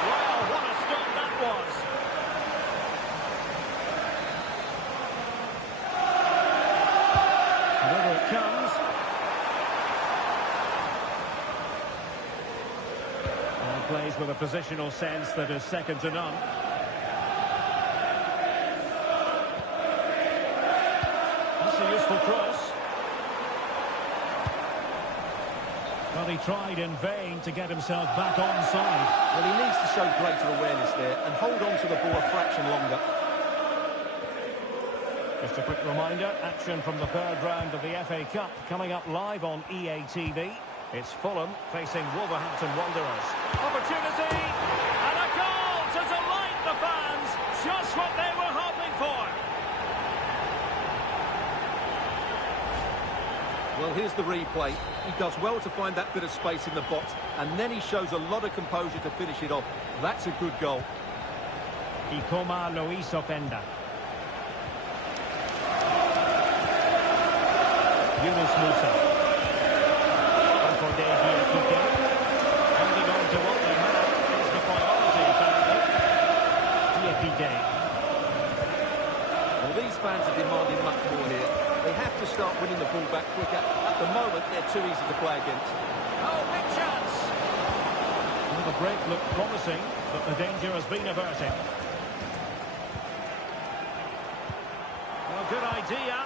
Well, what a stop that was. Whether it comes. And plays with a positional sense that is second to none. That's a useful cross. Well, he tried in vain to get himself back onside. Well, he needs to show greater awareness there and hold on to the ball a fraction longer. Just a quick reminder, action from the third round of the FA Cup coming up live on EA TV. It's Fulham facing Wolverhampton Wanderers. Opportunity! And a goal to delight the fans! Just what they were hoping for! Well, here's the replay. He does well to find that bit of space in the box, and then he shows a lot of composure to finish it off. That's a good goal. Ikoma Luis Openda. Yunus Musa. Holding on to what they have is the priority, apparently. Well, these fans are demanding much more here. They have to start winning the ball back quicker. At the moment, they're too easy to play against. Oh, big chance! Well, the break looked promising, but the danger has been averted. Well, good idea.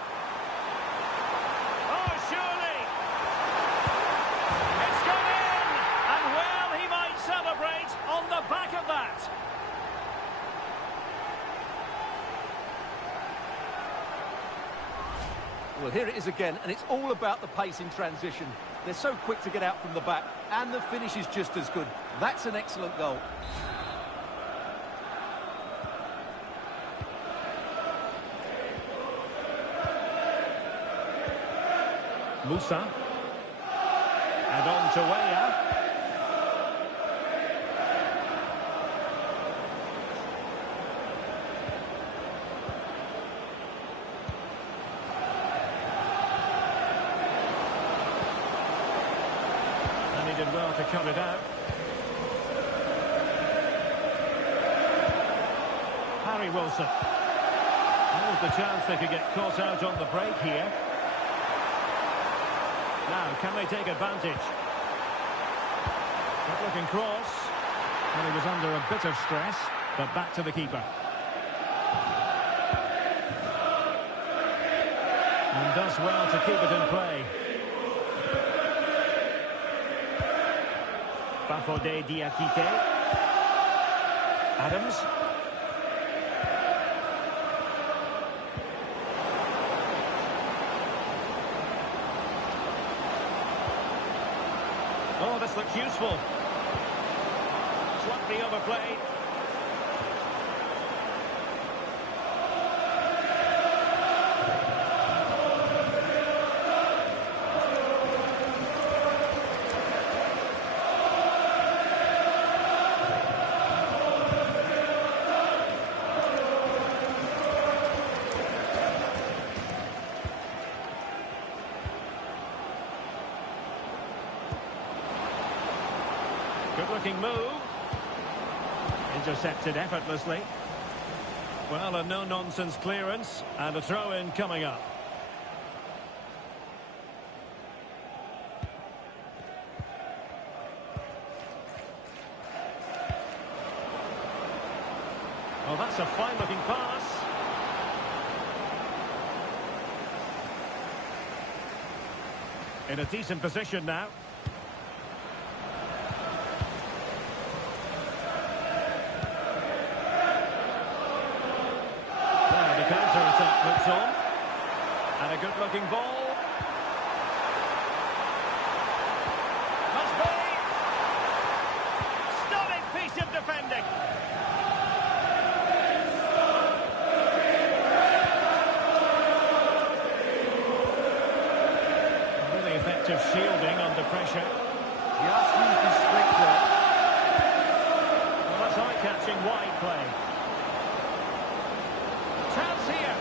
Oh, surely! It's gone in! And well, he might celebrate on the back of that. Well, here it is again, and it's all about the pace in transition. They're so quick to get out from the back, and the finish is just as good. That's an excellent goal. Musa. And on to Weah. And he did well to cut it out. Harry Wilson. That was the chance they could get caught out on the break here. Now, can they take advantage? Good looking cross. Well, he was under a bit of stress, but back to the keeper. And does well to keep it in play. Bafode Diakite. Adams. Oh, this looks useful. Slightly overplayed. Good-looking move. Intercepted effortlessly. Well, a no-nonsense clearance and a throw-in coming up. Well, that's a fine-looking pass. In a decent position now. Counter-attack looks on. And a good-looking ball. Must be. Stunning piece of defending. Really effective shielding under pressure. Just used his strength there. Well, that's eye-catching wide play. Chance here.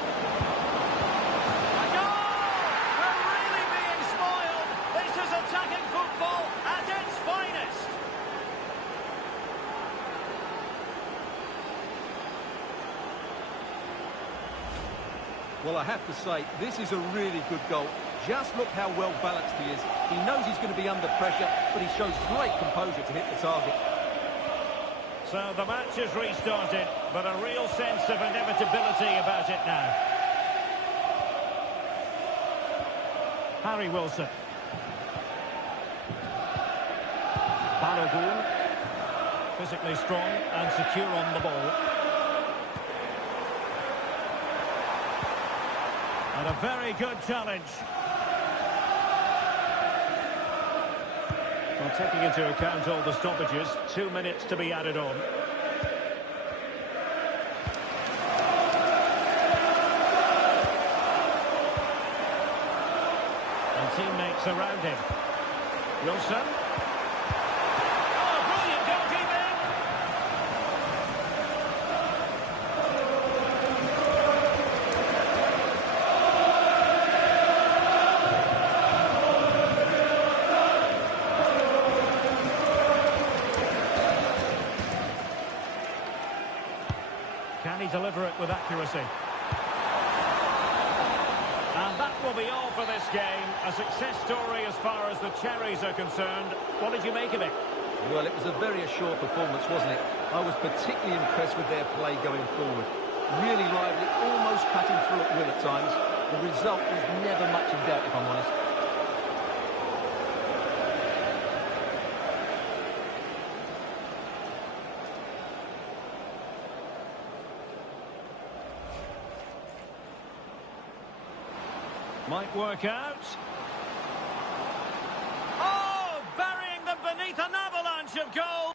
A goal! We're really being spoiled. This is attacking football at its finest. Well, I have to say, this is a really good goal. Just look how well balanced he is. He knows he's going to be under pressure, but he shows great composure to hit the target. So the match is restarted, but a real sense of inevitability about it now. Harry Wilson. Balogun. Physically strong and secure on the ball. And a very good challenge. Well, taking into account all the stoppages, 2 minutes to be added on. And teammates around him. Wilson. Oh, brilliant goalkeeping! Can he deliver it with accuracy? And that will be all for this game. A success story as far as the Cherries are concerned. What did you make of it? Well, it was a very assured performance, wasn't it? I was particularly impressed with their play going forward. Really lively, almost cutting through at will at times. The result was never much in doubt, if I'm honest. Might work out. Oh, burying them beneath an avalanche of goals.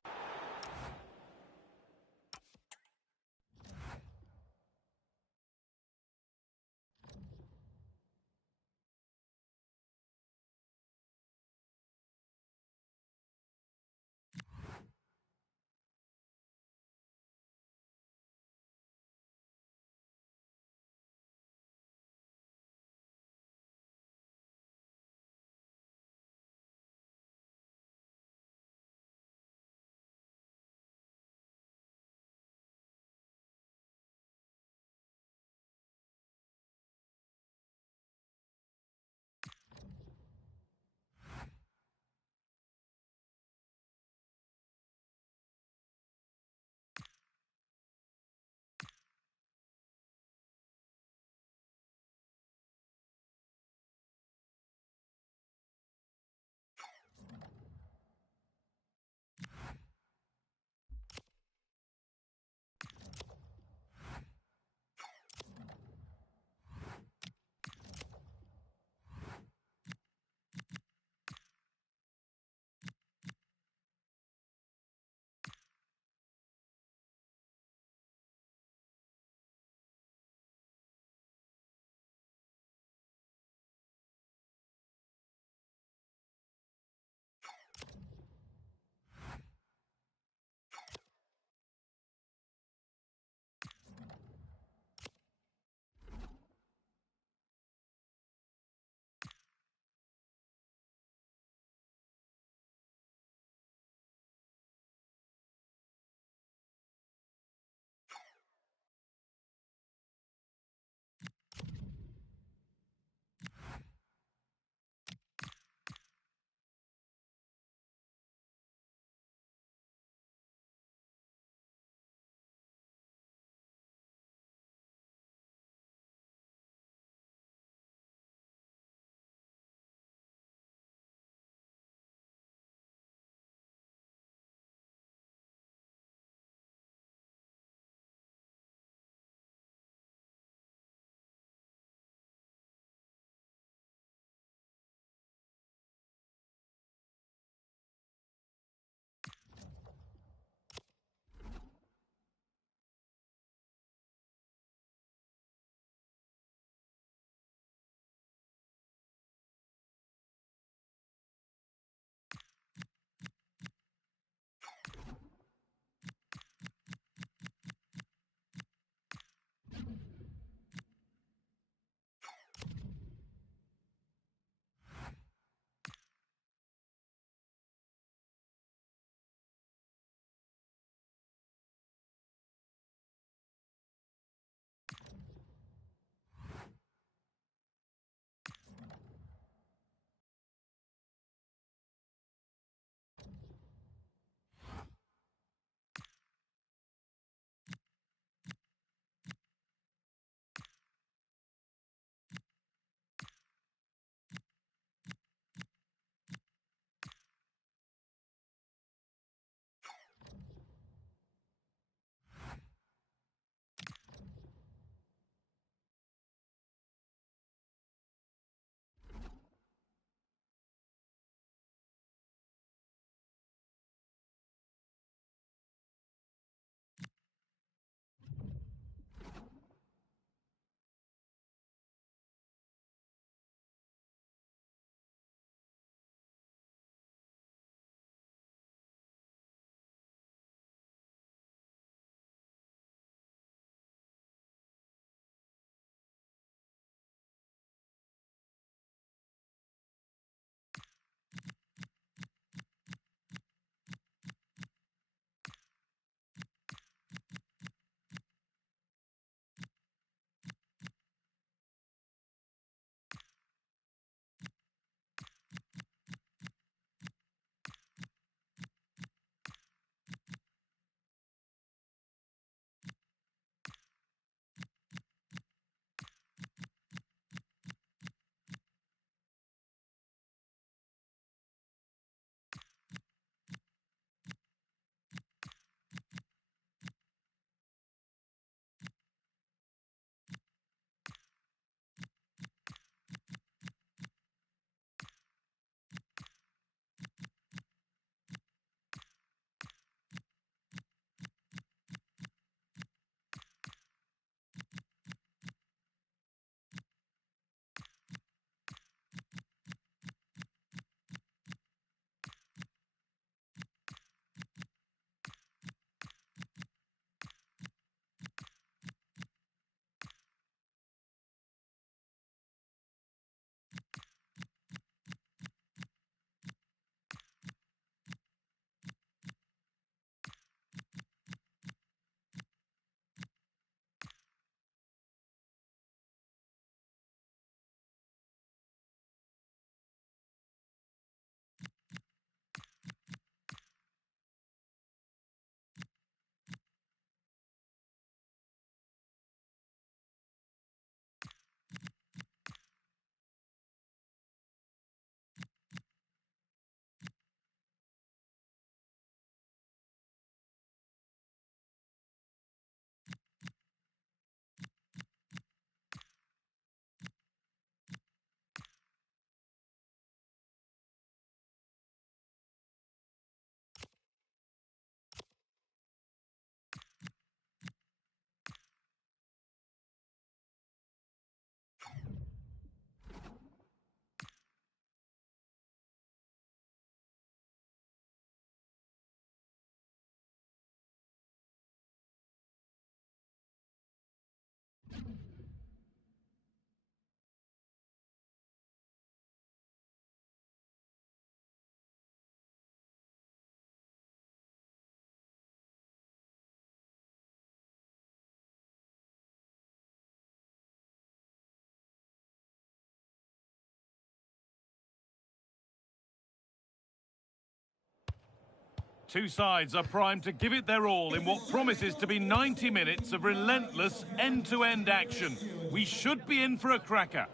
Two sides are primed to give it their all in what promises to be 90 minutes of relentless end-to-end action. We should be in for a cracker.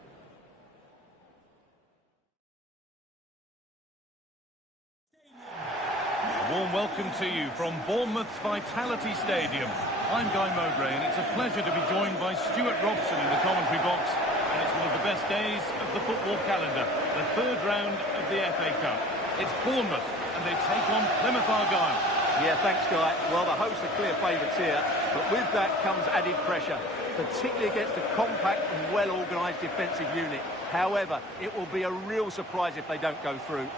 A warm welcome to you from Bournemouth's Vitality Stadium. I'm Guy Mowbray, and it's a pleasure to be joined by Stuart Robson in the commentary box. And it's one of the best days of the football calendar, the third round of the FA Cup. It's Bournemouth, and they take on Plymouth Argyle. Yeah, thanks, Guy. Well, the hosts are clear favourites here, but with that comes added pressure, particularly against a compact and well-organised defensive unit. However, it will be a real surprise if they don't go through.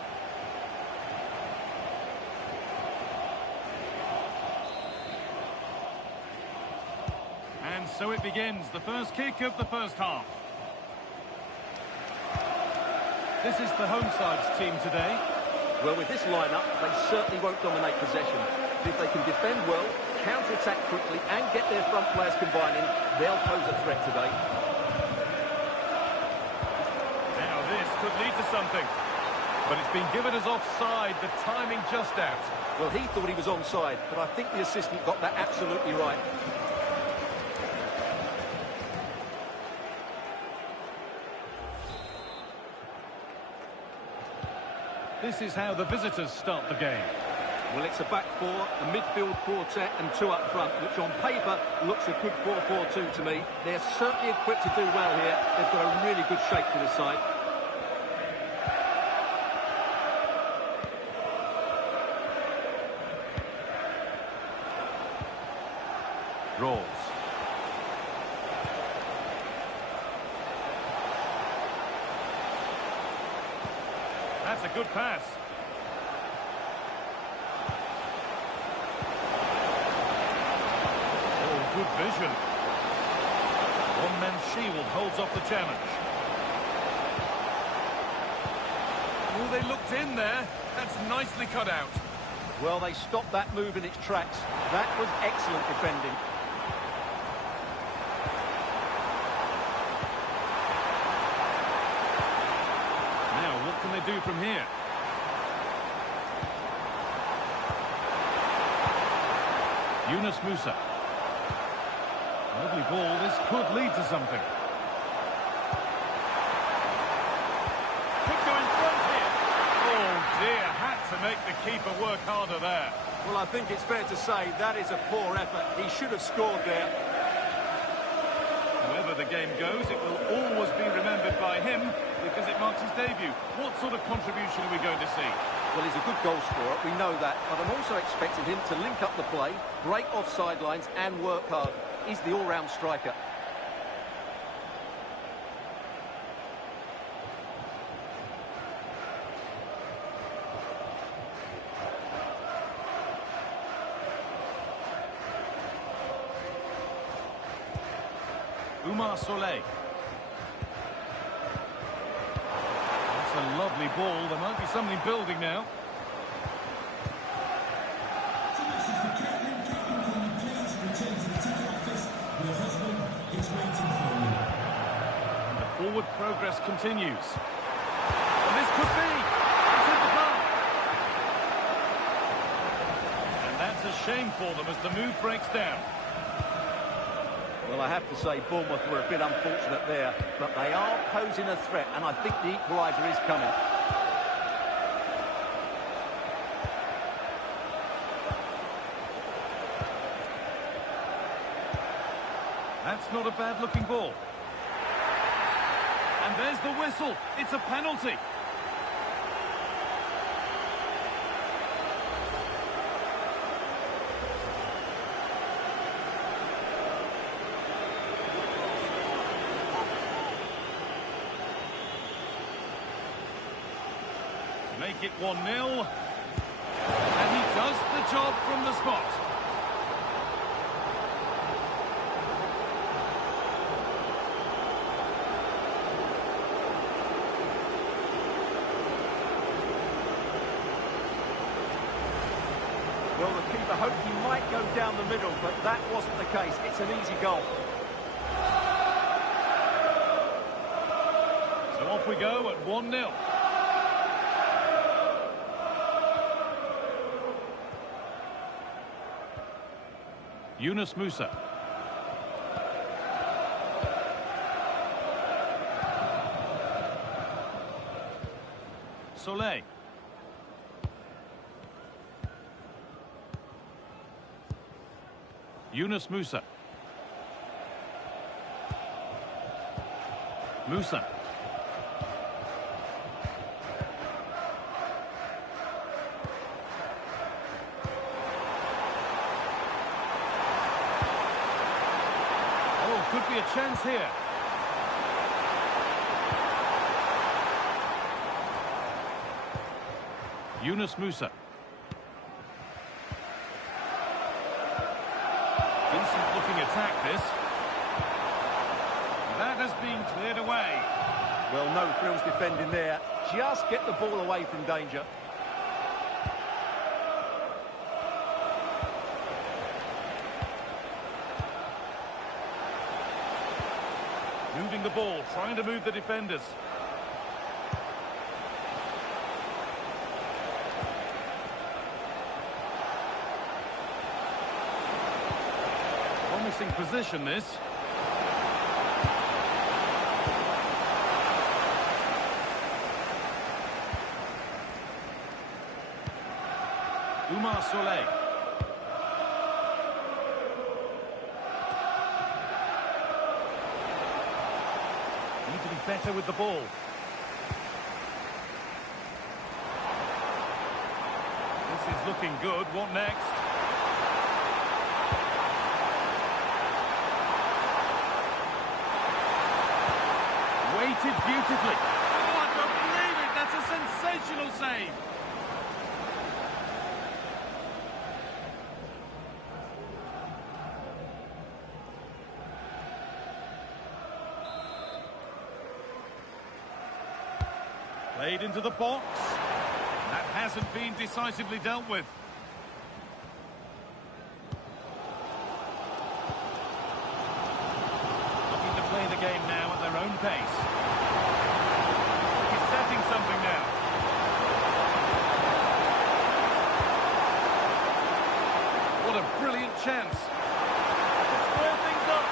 And so it begins, the first kick of the first half. This is the home side's team today. Well, with this lineup, they certainly won't dominate possession. But if they can defend well, counter-attack quickly and get their front players combining, they'll pose a threat today. Now this could lead to something. But it's been given as offside, the timing just out. Well, he thought he was onside, but I think the assistant got that absolutely right. This is how the visitors start the game. Well, it's a back four, a midfield quartet and two up front, which on paper looks a good 4-4-2 to me. They're certainly equipped to do well here. They've got a really good shape to the side. Rolls. That's a good pass. Oh, good vision. One-man shield holds off the challenge. Oh, they looked in there. That's nicely cut out. Well, they stopped that move in its tracks. That was excellent defending. What can they do from here? Yunus Musa. Lovely ball. This could lead to something. Could go in front here. Oh dear, had to make the keeper work harder there. Well, I think it's fair to say that is a poor effort. He should have scored there. However the game goes, it will always be remembered by him because it marks his debut. What sort of contribution are we going to see? Well, he's a good goal scorer, we know that, but I'm also expecting him to link up the play, break off sidelines and work hard. He's the all-round striker. Umar Soleil. That's a lovely ball. There might be something building now. The forward progress continues. And this could be. It's in the park. And that's a shame for them as the move breaks down. Well, I have to say, Bournemouth were a bit unfortunate there, but they are posing a threat, and I think the equaliser is coming. That's not a bad-looking ball. And there's the whistle. It's a penalty. Make it 1-0. And he does the job from the spot. Well, the keeper hoped he might go down the middle, but that wasn't the case. It's an easy goal. So off we go at 1-0. Yunus Musa. Soleil. Yunus Musa. Musa. Oh, could be a chance here. Yunus Musa. Decent looking attack this. That has been cleared away. Well, no frills defending there. Just get the ball away from danger. Moving the ball, trying to move the defenders. Promising position, this. Umar Soleil. Need to be better with the ball. This is looking good. What next? Weighted beautifully. Oh, I don't believe it. That's a sensational save. Played into the box. That hasn't been decisively dealt with. Looking to play the game now at their own pace. He's setting something now. What a brilliant chance to square things up.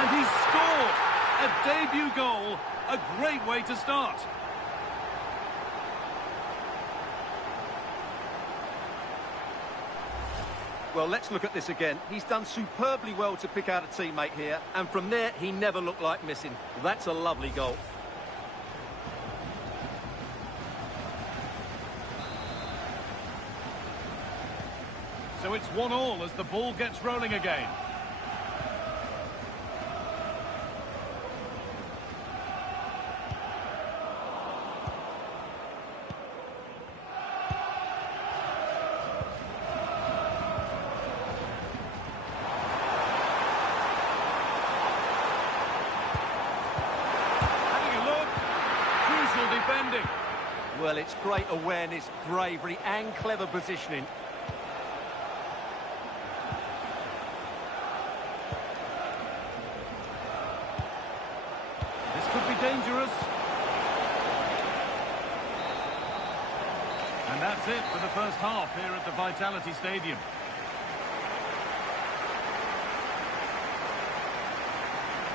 And he's scored a debut goal. A great way to start. Well, let's look at this again. He's done superbly well to pick out a teammate here, and from there, he never looked like missing. That's a lovely goal. So it's 1-1 as the ball gets rolling again. Defending. Well, it's great awareness, bravery and clever positioning. This could be dangerous. And that's it for the first half here at the Vitality Stadium.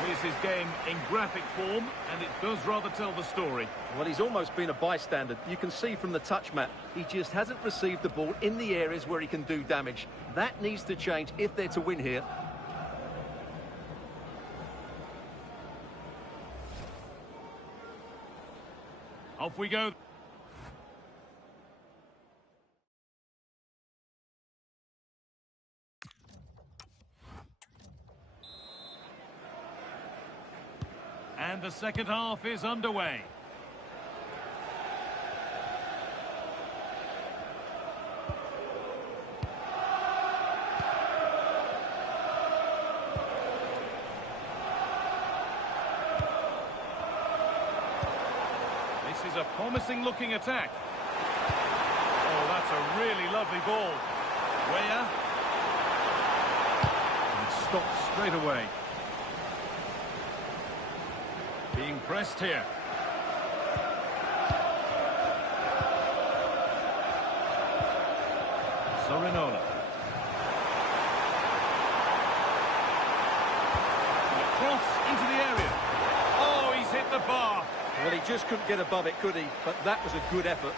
Here's his game in graphic form, and it does rather tell the story. Well, he's almost been a bystander. You can see from the touch map, he just hasn't received the ball in the areas where he can do damage. That needs to change if they're to win here. Off we go. And the second half is underway. This is a promising looking attack. Oh, that's a really lovely ball. Weah. And stopped straight away. Being pressed here. Sorinola. Cross into the area. Oh, he's hit the bar. Well, he just couldn't get above it, could he? But that was a good effort.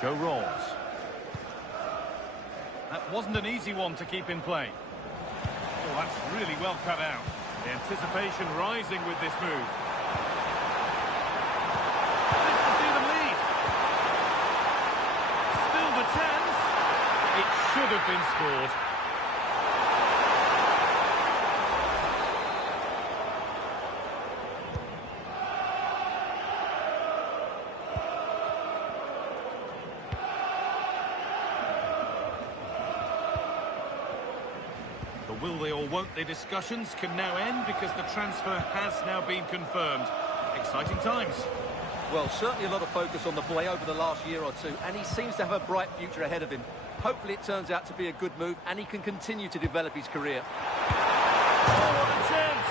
Joe rolls. That wasn't an easy one to keep in play. Oh, that's really well cut out. The anticipation rising with this move. This to see them lead. Still the chance. It should have been scored. Will they or won't they discussions can now end because the transfer has now been confirmed. Exciting times. Well, certainly a lot of focus on the boy over the last year or two, and he seems to have a bright future ahead of him. Hopefully it turns out to be a good move and he can continue to develop his career. Oh, what a chance!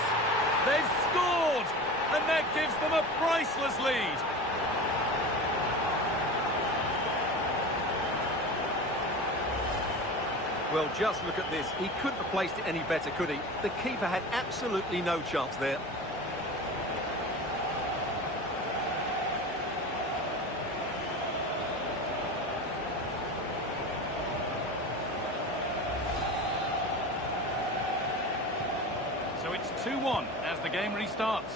They've scored! And that gives them a priceless lead. Well, just look at this. He couldn't have placed it any better, could he? The keeper had absolutely no chance there. So it's 2-1 as the game restarts.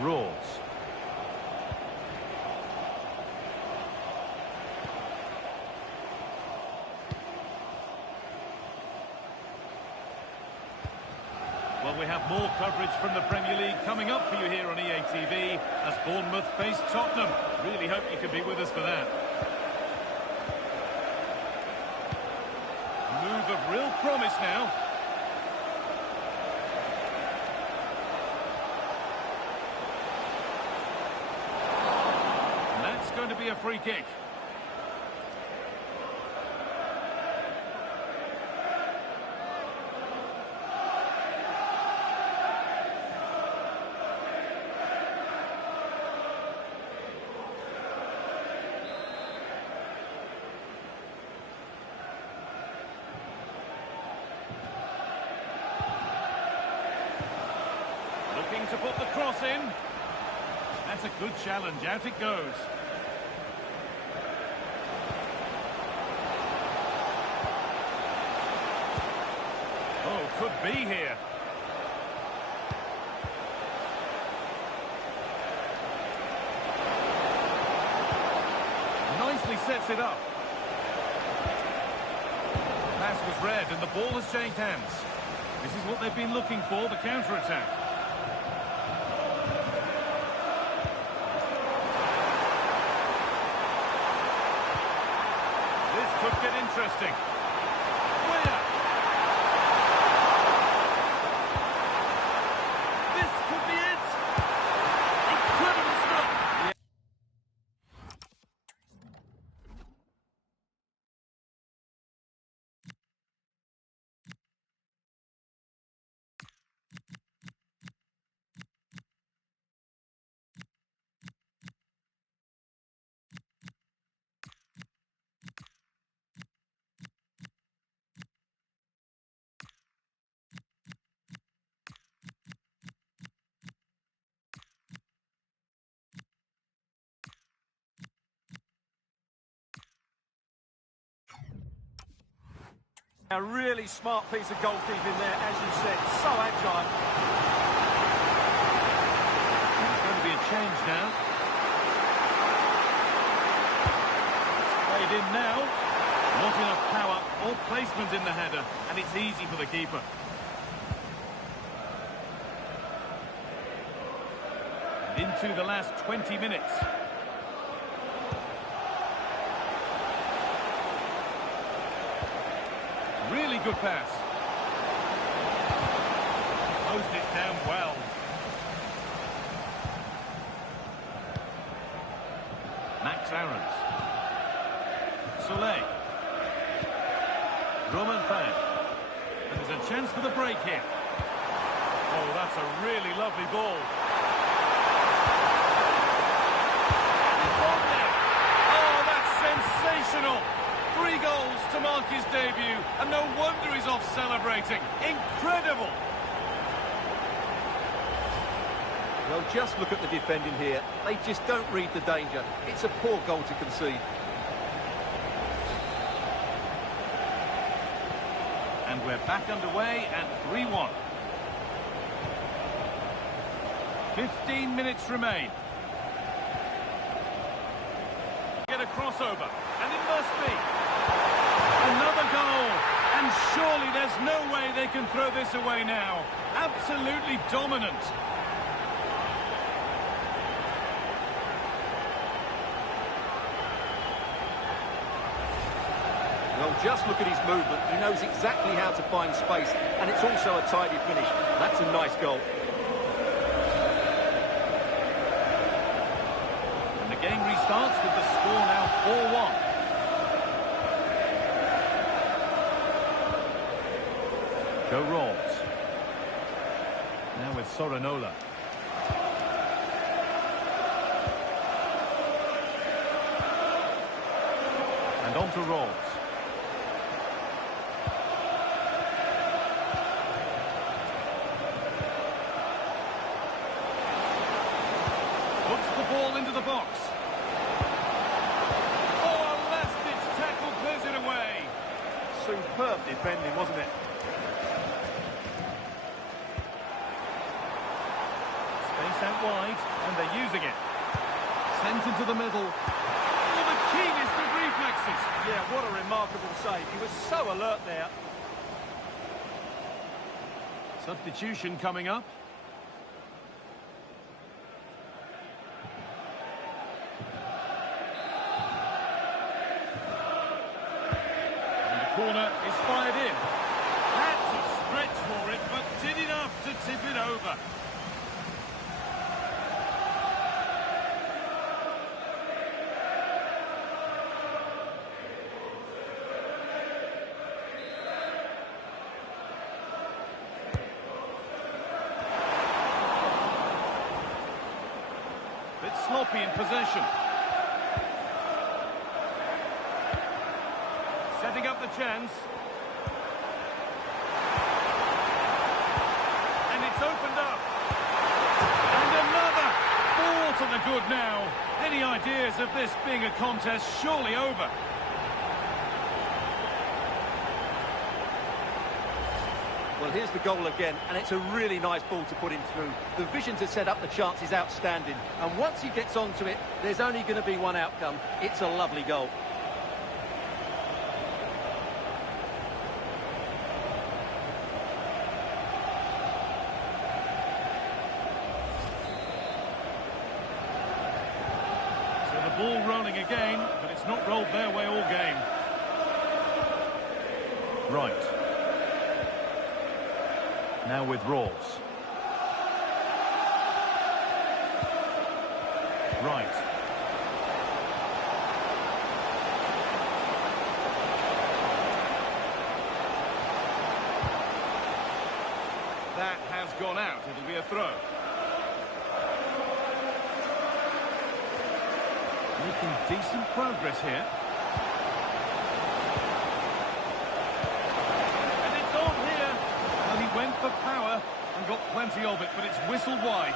Rawls. Well, we have more coverage from the Premier League coming up for you here on EA TV as Bournemouth face Tottenham. Really hope you can be with us for that. Move of real promise now. And that's going to be a free kick. Looking to put the cross in. That's a good challenge. Out it goes. Oh, could be here. Nicely sets it up. Pass was read and the ball has changed hands. This is what they've been looking for, the counter-attack. Could get interesting. Winner. This could be it. Incredible stuff. Yeah. A really smart piece of goalkeeping there, as you said. So agile. There's going to be a change now. It's played in now. Not enough power or placement in the header, and it's easy for the keeper. And into the last 20 minutes. Really good pass. Closed it down well. Max errands. Soleil. Roman Fan. And there's a chance for the break here. Oh, that's a really lovely ball. It's on there. Oh, that's sensational. 3 goals to mark his debut, and no wonder he's off celebrating. Incredible. Well, just look at the defending here. They just don't read the danger. It's a poor goal to concede. And we're back underway at 3-1. 15 minutes remain. Get a crossover, and it must be. Another goal, and surely there's no way they can throw this away now. Absolutely dominant. Well, just look at his movement. He knows exactly how to find space, and it's also a tidy finish. That's a nice goal. And the game restarts with the score now 4-1. Go Rolls. Now with Sorinola. And on to Rolls. Puts the ball into the box. Oh, a last-ditch tackle clears it away. Superb defending, wasn't it? Space out wide, and they're using it. Sent into the middle. Oh, the keenest of reflexes. Yeah, what a remarkable save. He was so alert there. Substitution coming up. And the corner is fired in. Had to stretch for it, but did enough to tip it over. Bit sloppy in possession. Setting up the chance. And it's opened up. And another. 4 to the good now. Any ideas of this being a contest surely over? Well, here's the goal again, and it's a really nice ball to put him through. The vision to set up the chance is outstanding, and once he gets onto it, there's only going to be one outcome. It's a lovely goal. So the ball rolling again, but it's not rolled their way all game. Right. Now with Rawls. Right. That has gone out. It'll be a throw. Making decent progress here. Went for power and got plenty of it, but it's whistled wide.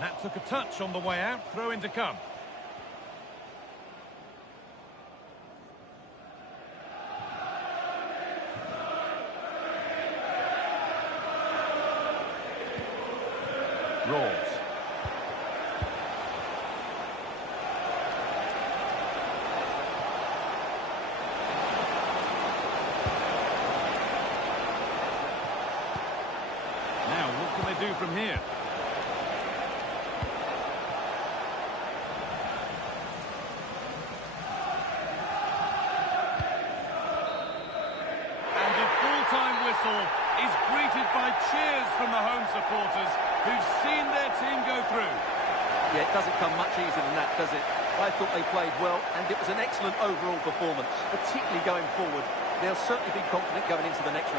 That took a touch on the way out, throw in to come. Rolls. Now, what can they do from here? whistle is greeted by cheers from the home supporters who've seen their team go through. Yeah, it doesn't come much easier than that, does it? I thought they played well, and it was an excellent overall performance, particularly going forward. They'll certainly be confident going into the next round.